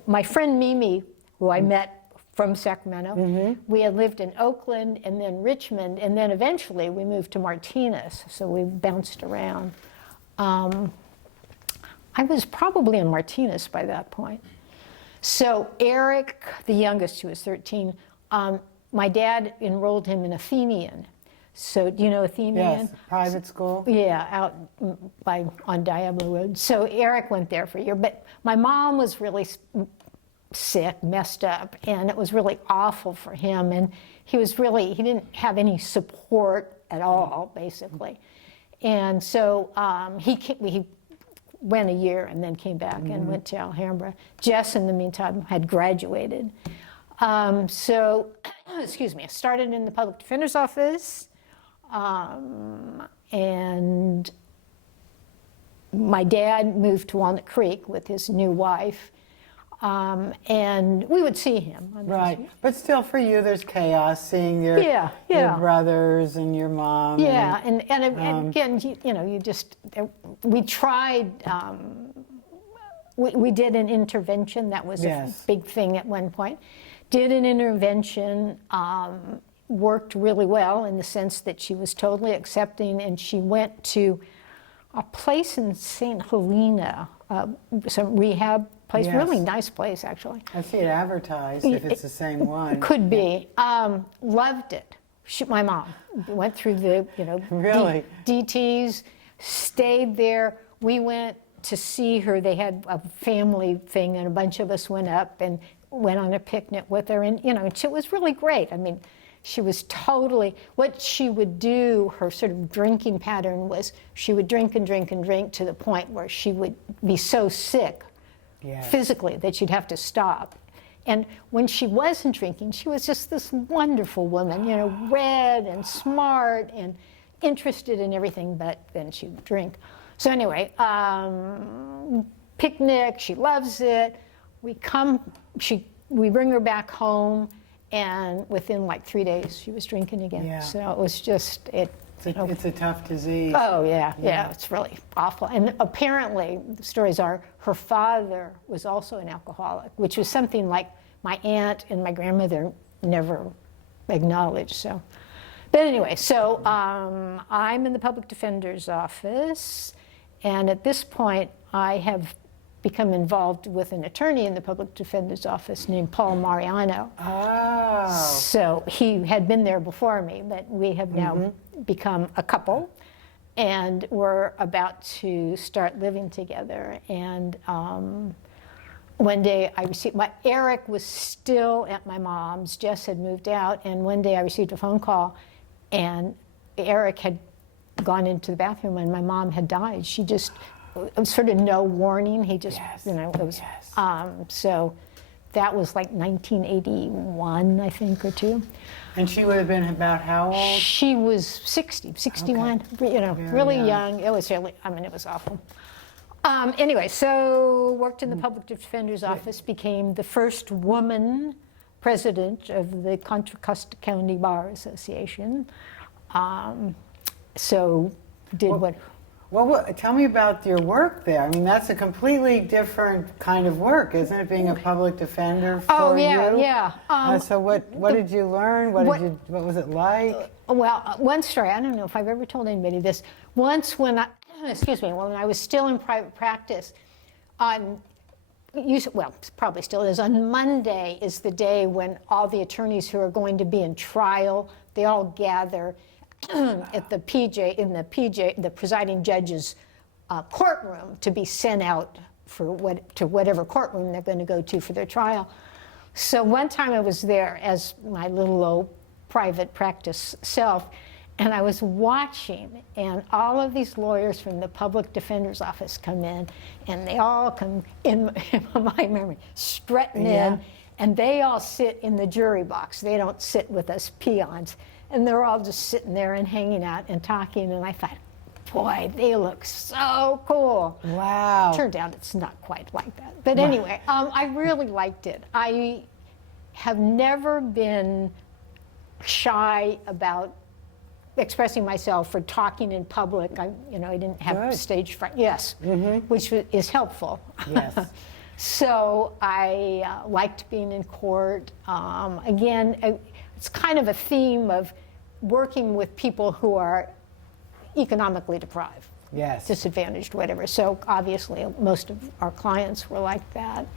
My friend Mimi, who I met from Sacramento, we had lived in Oakland and then Richmond, and then eventually we moved to Martinez, so we bounced around. I was probably in Martinez by that point. So Eric, the youngest, who was 13, my dad enrolled him in Athenian. So do you know Athenian? Yes, private school. Yeah, out on Diablo Road. So Eric went there for a year, but my mom was really sick, messed up, and it was really awful for him. And he didn't have any support at all, basically. And so he went a year and then came back and went to Alhambra. Jess, in the meantime, had graduated. So, excuse me, I started in the public defender's office, and my dad moved to Walnut Creek with his new wife, and we would see him. Right, but still for you there's chaos seeing your brothers and your mom. Yeah, and again, we tried, we did an intervention. That was a big thing at one point. Did an intervention, worked really well in the sense that she was totally accepting, and she went to a place in St. Helena, some rehab place, really nice place, actually. I see it advertised, if it's the same one. Could be. Loved it. My mom went through the, really? DTs, stayed there. We went to see her. They had a family thing, and a bunch of us went up and went on a picnic with her, and it was really great. I mean, she was totally, what she would do, her sort of drinking pattern was she would drink and drink and drink to the point where she would be so sick physically that she'd have to stop. And when she wasn't drinking, she was just this wonderful woman, red and smart and interested in everything, but then she'd drink. So anyway, picnic, she loves it. We bring her back home, and within like 3 days, she was drinking again. Yeah. So it was just, it's a tough disease. Oh, yeah, it's really awful. And apparently, the stories are, her father was also an alcoholic, which was something like my aunt and my grandmother never acknowledged. So, but anyway, so I'm in the public defender's office, and at this point, I have become involved with an attorney in the public defender's office named Paul Mariano. Oh. So he had been there before me, but we have now become a couple, and we're about to start living together. And one day I received, Eric was still at my mom's, Jess had moved out, and one day I received a phone call, and Eric had gone into the bathroom and my mom had died. She just, sort of no warning, he just, it was, so that was like 1981, I think, or two. And she would have been about how old? She was 61, really young. It was really, it was awful. Anyway, so worked in the public defender's office, became the first woman president of the Contra Costa County Bar Association. So did Well, tell me about your work there. I mean, that's a completely different kind of work, isn't it? Being a public defender for you? Yeah. So what did you learn? What was it like? Well, one story. I don't know if I've ever told anybody this. Once, when I was still in private practice, probably still is. On Monday is the day when all the attorneys who are going to be in trial, they all gather at the the presiding judge's courtroom to be sent out to whatever courtroom they're going to go to for their trial. So one time I was there as my little old private practice self, and I was watching, and all of these lawyers from the public defender's office come in, and they all come in my memory, strutting in, and they all sit in the jury box. They don't sit with us peons. And they're all just sitting there and hanging out and talking, and I thought, boy, they look so cool. Wow. Turned out it's not quite like that. But anyway, I really liked it. I have never been shy about expressing myself or talking in public. I didn't have stage fright. Yes, which is helpful. Yes. So I liked being in court. Again, it's kind of a theme of working with people who are economically deprived, disadvantaged, whatever. So obviously, most of our clients were like that.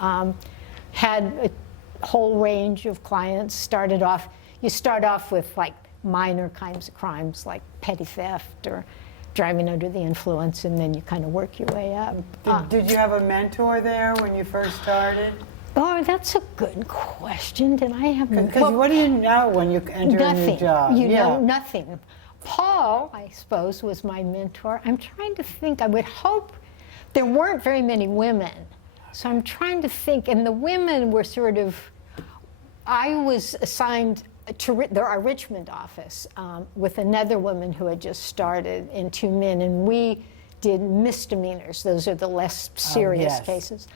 had a whole range of clients. You start off with like minor kinds of crimes like petty theft or driving under the influence, and then you kind of work your way up. Did you have a mentor there when you first started? Oh, that's a good question. Did I have? Because what do you know when you enter a new job? You know nothing. Paul, I suppose, was my mentor. I'm trying to think. I would hope there weren't very many women, so I'm trying to think. And the women were sort of. I was assigned to our Richmond office with another woman who had just started, and 2 men, and we did misdemeanors. Those are the less serious cases.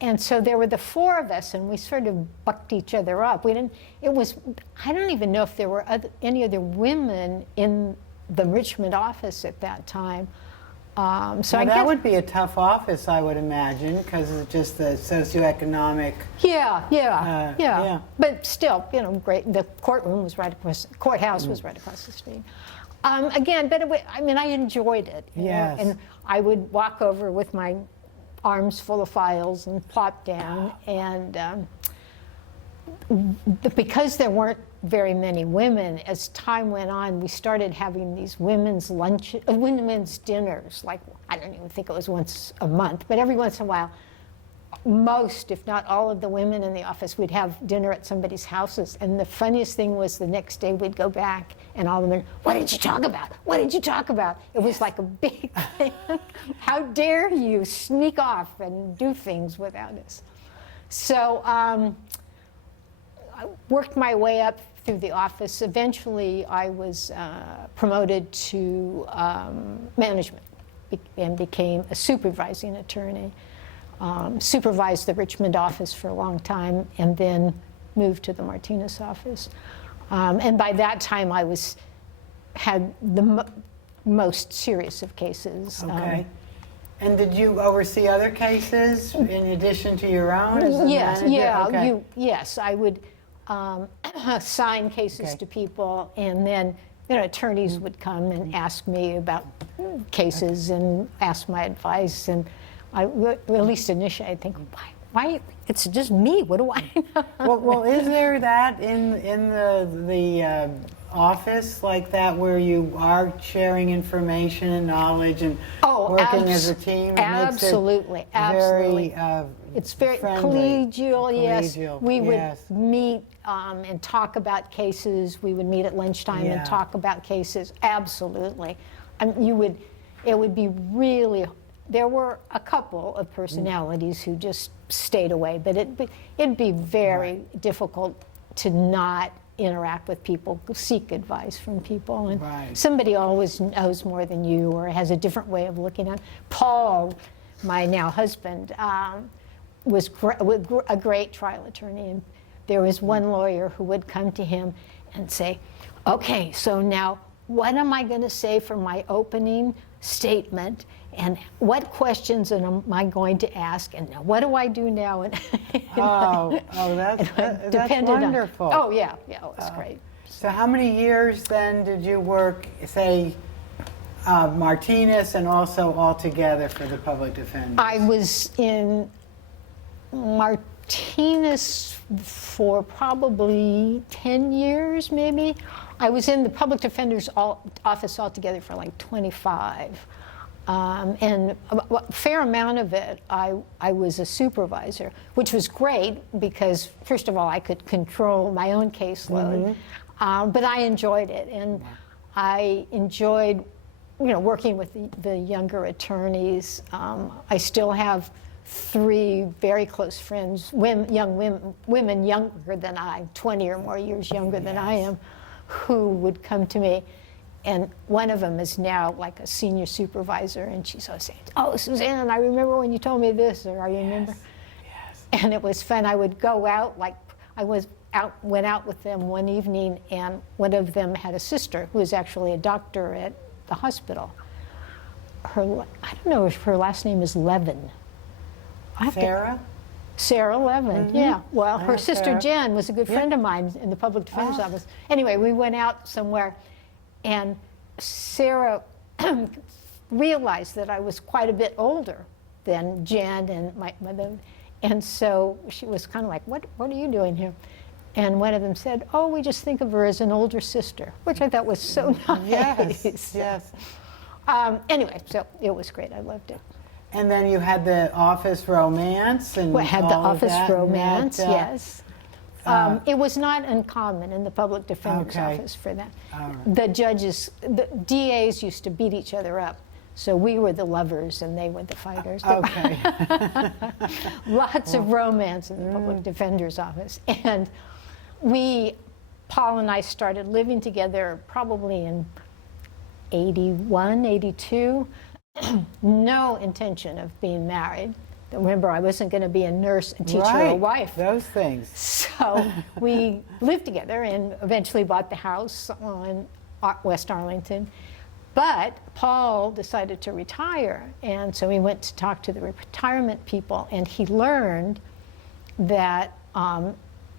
And so there were the 4 of us, and we sort of bucked each other up. I don't even know if there were any other women in the Richmond office at that time. So that would be a tough office, I would imagine, because it's just the socioeconomic. Yeah. But still, great. The courtroom was right across. The courthouse was right across the street. Again, but I enjoyed it. Yes. And I would walk over with my arms full of files and plop down, and because there weren't very many women, as time went on, we started having these women's dinners. Like, I don't even think it was once a month, but every once in a while, most, if not all of the women in the office, we'd have dinner at somebody's houses. And the funniest thing was the next day we'd go back and all the men, what did you talk about? What did you talk about? It was like a big thing. How dare you sneak off and do things without us? So I worked my way up through the office. Eventually, I was promoted to management and became a supervising attorney. Supervised the Richmond office for a long time, and then moved to the Martinez office. And by that time, I had the most serious of cases. Okay. And did you oversee other cases in addition to your own as a yes, manager? yeah, Okay. yes. I would assign cases to people, and then attorneys would come and ask me about cases and ask my advice. And at least initially, I'd think, why? It's just me. What do I know? Well, is there that in the office like that where you are sharing information and knowledge and working as a team? Absolutely, absolutely. It's very collegial. Yes, we would meet and talk about cases. We would meet at lunchtime and talk about cases. Absolutely, it would be really. There were a couple of personalities who just stayed away, but it'd be very difficult to not interact with people, seek advice from people. And somebody always knows more than you or has a different way of looking at it. Paul, my now husband, was a great trial attorney. And there was one lawyer who would come to him and say, okay, so now what am I going to say for my opening statement? And what questions am I going to ask? And what do I do now? And that's wonderful. Yeah, it was great. So how many years then did you work, say, Martinez and also all together for the public defenders? I was in Martinez for probably 10 years, maybe. I was in the public defender's office altogether for like 25. And a fair amount of it, I was a supervisor, which was great because, first of all, I could control my own caseload, but I enjoyed it. And I enjoyed, working with the younger attorneys. I still have 3 very close friends, women younger than I, 20 or more years younger than I am, who would come to me. And one of them is now like a senior supervisor, and she's always saying, oh, Suzanne, I remember when you told me this, or I remember. Yes. And it was fun. I would go out, went out with them one evening, and one of them had a sister who was actually a doctor at the hospital. I don't know if her last name is Levin. Sarah Levin, yeah. Well, her sister Jen was a good friend of mine in the public defender's office. Anyway, we went out somewhere, and Sarah realized that I was quite a bit older than Jen and my mother, And so she was kind of like, what are you doing here? And one of them said, oh, we just think of her as an older sister, which I thought was so nice. Yes, yes. Anyway, so it was great. I loved it. And then you had the office romance and We had the all of office that, romance, and that, yes. It was not uncommon in the public defender's office for that. The judges, the DAs used to beat each other up. So we were the lovers and they were the fighters. Okay. Lots of romance in the public defender's office. And Paul and I started living together probably in 81, 82. No intention of being married. Remember, I wasn't going to be a nurse, a teacher, or a wife. Those things. So we lived together and eventually bought the house on West Arlington. But Paul decided to retire, and so he went to talk to the retirement people, and he learned that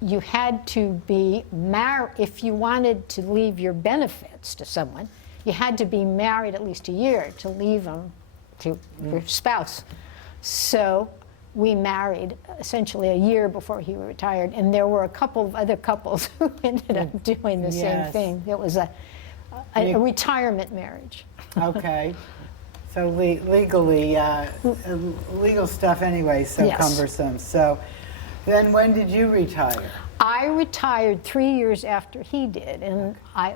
you had to be married, if you wanted to leave your benefits to someone, you had to be married at least a year to leave them to your spouse. So we married essentially a year before he retired, and there were a couple of other couples who ended up doing the same thing. It was a retirement marriage. Okay. So legally, legal stuff anyway, so cumbersome. So then when did you retire? I retired 3 years after he did, and I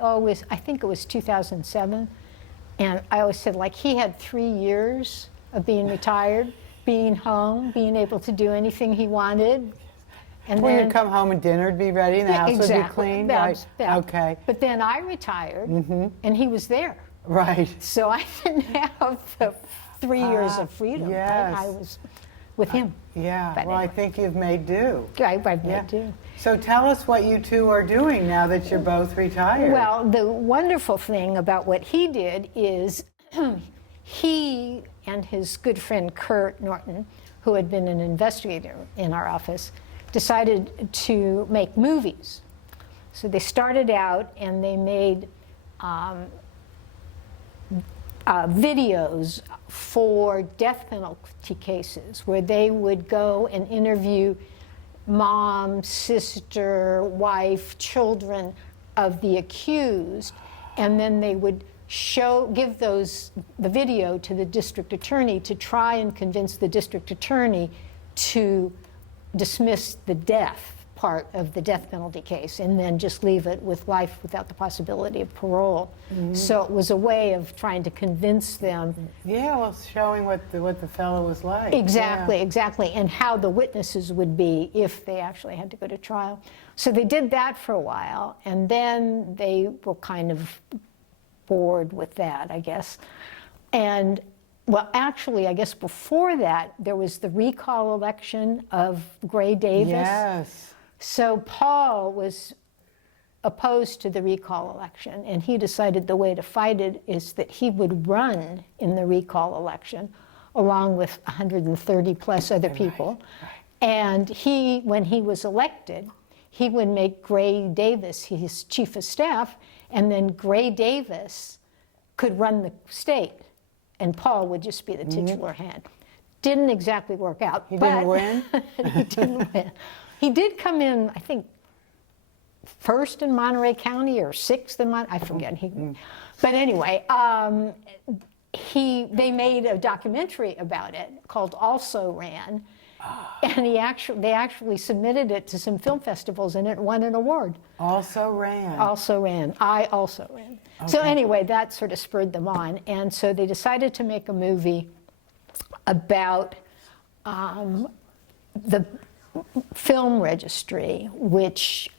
think it was 2007, and I always said, like, he had 3 years of being retired, being home, being able to do anything he wanted. And When then you'd come home and dinner would be ready and the house would be clean? Right. Okay. But then I retired, and he was there. Right. So I didn't have the 3 years of freedom. Yes. I was with him. Yeah. But Well, anyway. I think you've made do. I've made do. So tell us what you two are doing now that you're both retired. Well, the wonderful thing about what he did is he and his good friend Kurt Norton, who had been an investigator in our office, decided to make movies. So they started out and they made videos for death penalty cases where they would go and interview mom, sister, wife, children of the accused, and then they would give the video to the district attorney to try and convince the district attorney to dismiss the death part of the death penalty case and then just leave it with life without the possibility of parole. So it was a way of trying to convince them. Yeah, well, showing what the fellow was like. Exactly, exactly, and how the witnesses would be if they actually had to go to trial. So they did that for a while, and then they were kind of bored with that, I guess. And well, actually, I guess before that, there was the recall election of Gray Davis. Yes. So Paul was opposed to the recall election, and he decided the way to fight it is that he would run in the recall election along with 130 plus other people. And when he was elected, he would make Gray Davis his chief of staff, and then Gray Davis could run the state, and Paul would just be the titular hand. Didn't exactly work out. He didn't win? He didn't win. He did come in, I think, first in Monterey County or sixth in I forget. But anyway, they made a documentary about it called Also Ran, and they actually submitted it to some film festivals, and it won an award. Also ran. Also ran. I also ran. Okay. So anyway, that sort of spurred them on, and so they decided to make a movie about the film registry, which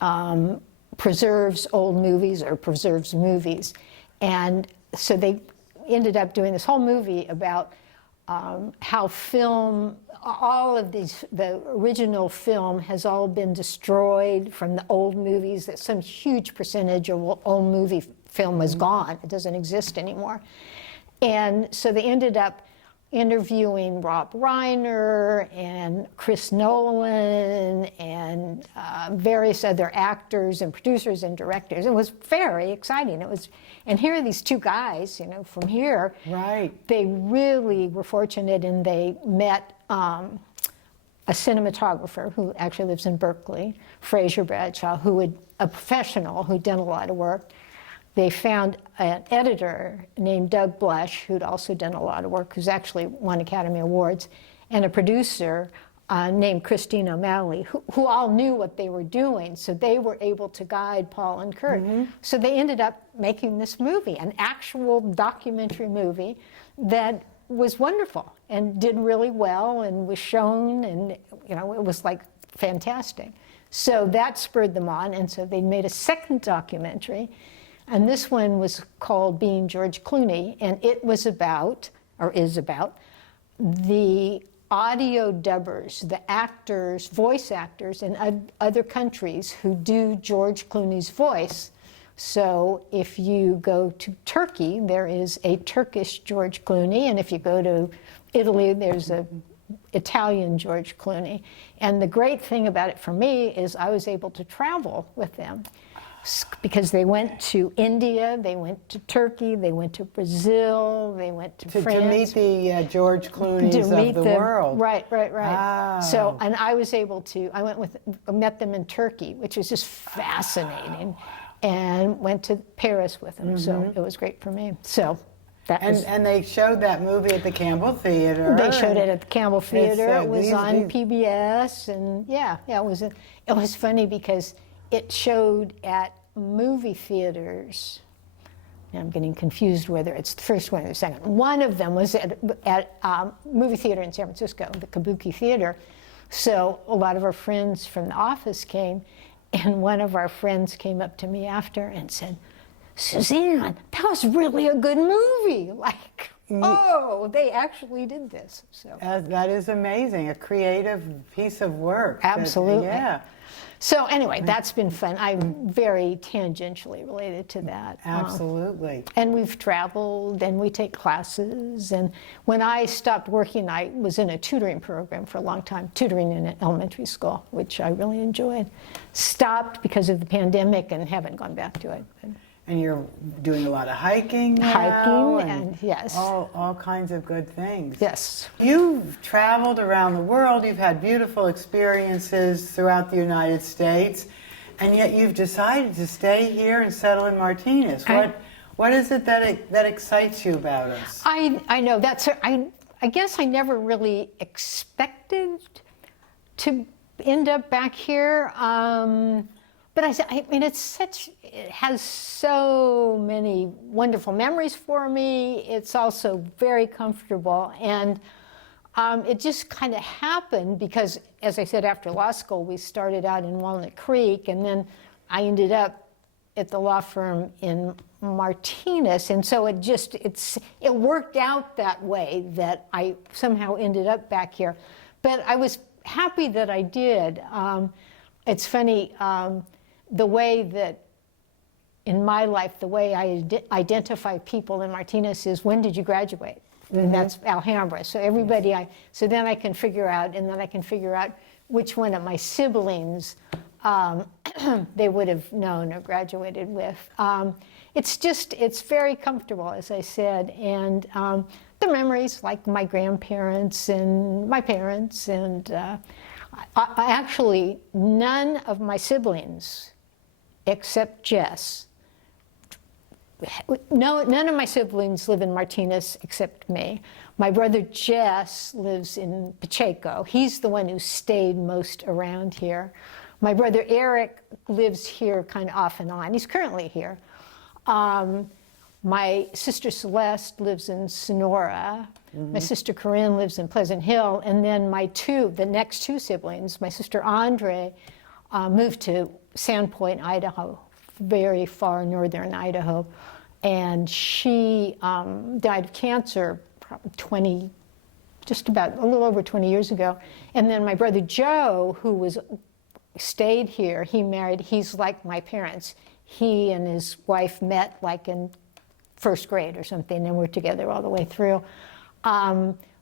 preserves old movies or preserves movies. And so they ended up doing this whole movie about how film, all of the original film has all been destroyed from the old movies, that some huge percentage of old movie film is gone. It doesn't exist anymore. And so they ended up interviewing Rob Reiner and Chris Nolan and various other actors and producers and directors. It was very exciting. And here are these two guys, from here. Right. They really were fortunate, and they met a cinematographer who actually lives in Berkeley, Fraser Bradshaw, a professional who'd done a lot of work. They found an editor named Doug Blush, who'd also done a lot of work, who's actually won Academy Awards, and a producer named Christine O'Malley, who all knew what they were doing, so they were able to guide Paul and Kurt. So they ended up making this movie, an actual documentary movie that was wonderful and did really well and was shown, and it was like fantastic. So that spurred them on, and so they made a second documentary, and this one was called Being George Clooney, and it was about, or is about, the audio dubbers, the actors, voice actors in other countries who do George Clooney's voice. So if you go to Turkey, there is a Turkish George Clooney, and if you go to Italy, there's a Italian George Clooney. And the great thing about it for me is I was able to travel with them because they went to India, they went to Turkey, they went to Brazil, they went to France. To meet the George Clooney's of the world. Right. Wow. So, and I was able to, met them in Turkey, which was just fascinating, and went to Paris with them. So it was great for me. So and they showed that movie at the Campbell Theater. They showed it at the Campbell Theater. It was on these... PBS, and it was funny because it showed at movie theaters. Now I'm getting confused whether it's the first one or the second. One of them was at movie theater in San Francisco, the Kabuki Theater. So a lot of our friends from the office came, and one of our friends came up to me after and said, "Suzanne, that was really a good movie." Like, oh, they actually did this. So that is amazing, a creative piece of work. Absolutely. Yeah. So anyway, that's been fun. I'm very tangentially related to that. Absolutely. And we've traveled, and we take classes. And when I stopped working, I was in a tutoring program for a long time, tutoring in an elementary school, which I really enjoyed. Stopped because of the pandemic and haven't gone back to it. And you're doing a lot of hiking now? Hiking, and yes. All kinds of good things. Yes. You've traveled around the world. You've had beautiful experiences throughout the United States. And yet you've decided to stay here and settle in Martinez. What is it that excites you about us? I know. I guess I never really expected to end up back here. But I mean, it has so many wonderful memories for me. It's also very comfortable. And it just kind of happened because, as I said, after law school, we started out in Walnut Creek, and then I ended up at the law firm in Martinez. And so it worked out that way that I somehow ended up back here. But I was happy that I did. It's funny, the way that, in my life, the way I identify people in Martinez is, when did you graduate? And that's Alhambra. So everybody, so then I can figure out, which one of my siblings they would have known or graduated with. It's very comfortable, as I said, and the memories, like my grandparents and my parents, and I actually, none of my siblings, except Jess, none of my siblings live in Martinez except me. My brother Jess lives in Pacheco. He's the one who stayed most around here. My brother Eric lives here kind of off and on. He's currently here. My sister Celeste lives in Sonora. My sister Corinne lives in Pleasant Hill. And then the next two siblings, my sister Andre, moved to Sandpoint, Idaho, very far northern Idaho. And she died of cancer probably just about a little over 20 years ago. And then my brother Joe, who stayed here, he's like my parents. He and his wife met like in first grade or something, and we're together all the way through.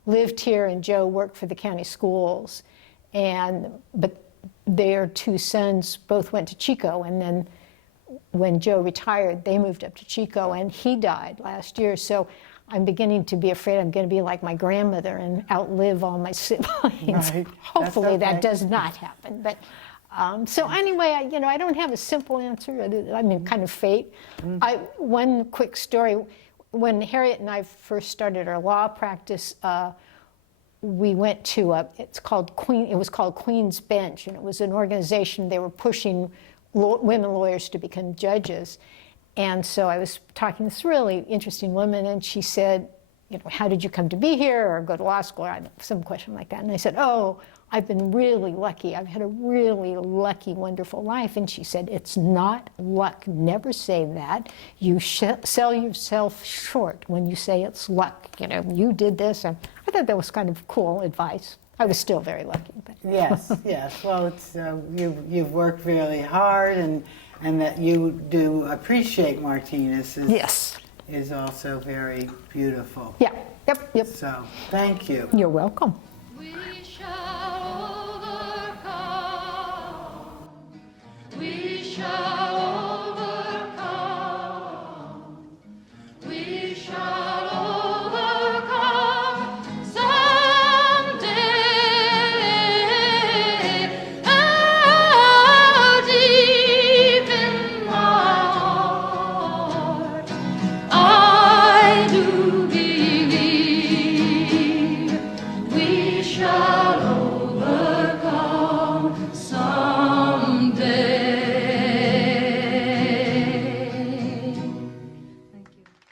Lived here, and Joe worked for the county schools. But their two sons both went to Chico, and then when Joe retired, they moved up to Chico, and he died last year. So I'm beginning to be afraid I'm going to be like my grandmother and outlive all my siblings. Right. Hopefully That's okay. that does not happen. But so anyway, I don't have a simple answer. I mean, kind of fate. One quick story: when Harriet and I first started our law practice, we went to it was called Queen's Bench, and it was an organization. They were pushing women lawyers to become judges. And so I was talking to this really interesting woman, and she said, how did you come to be here or go to law school? Or some question like that. And I said, oh, I've been really lucky. I've had a really lucky, wonderful life. And she said, it's not luck. Never say that. You sell yourself short when you say it's luck. You did this. And I thought that was kind of cool advice. I was still very lucky. But. Yes, yes. Well, it's you've worked really hard, and that you do appreciate Martinez is also very beautiful. Yeah. Yep. So, thank you. You're welcome.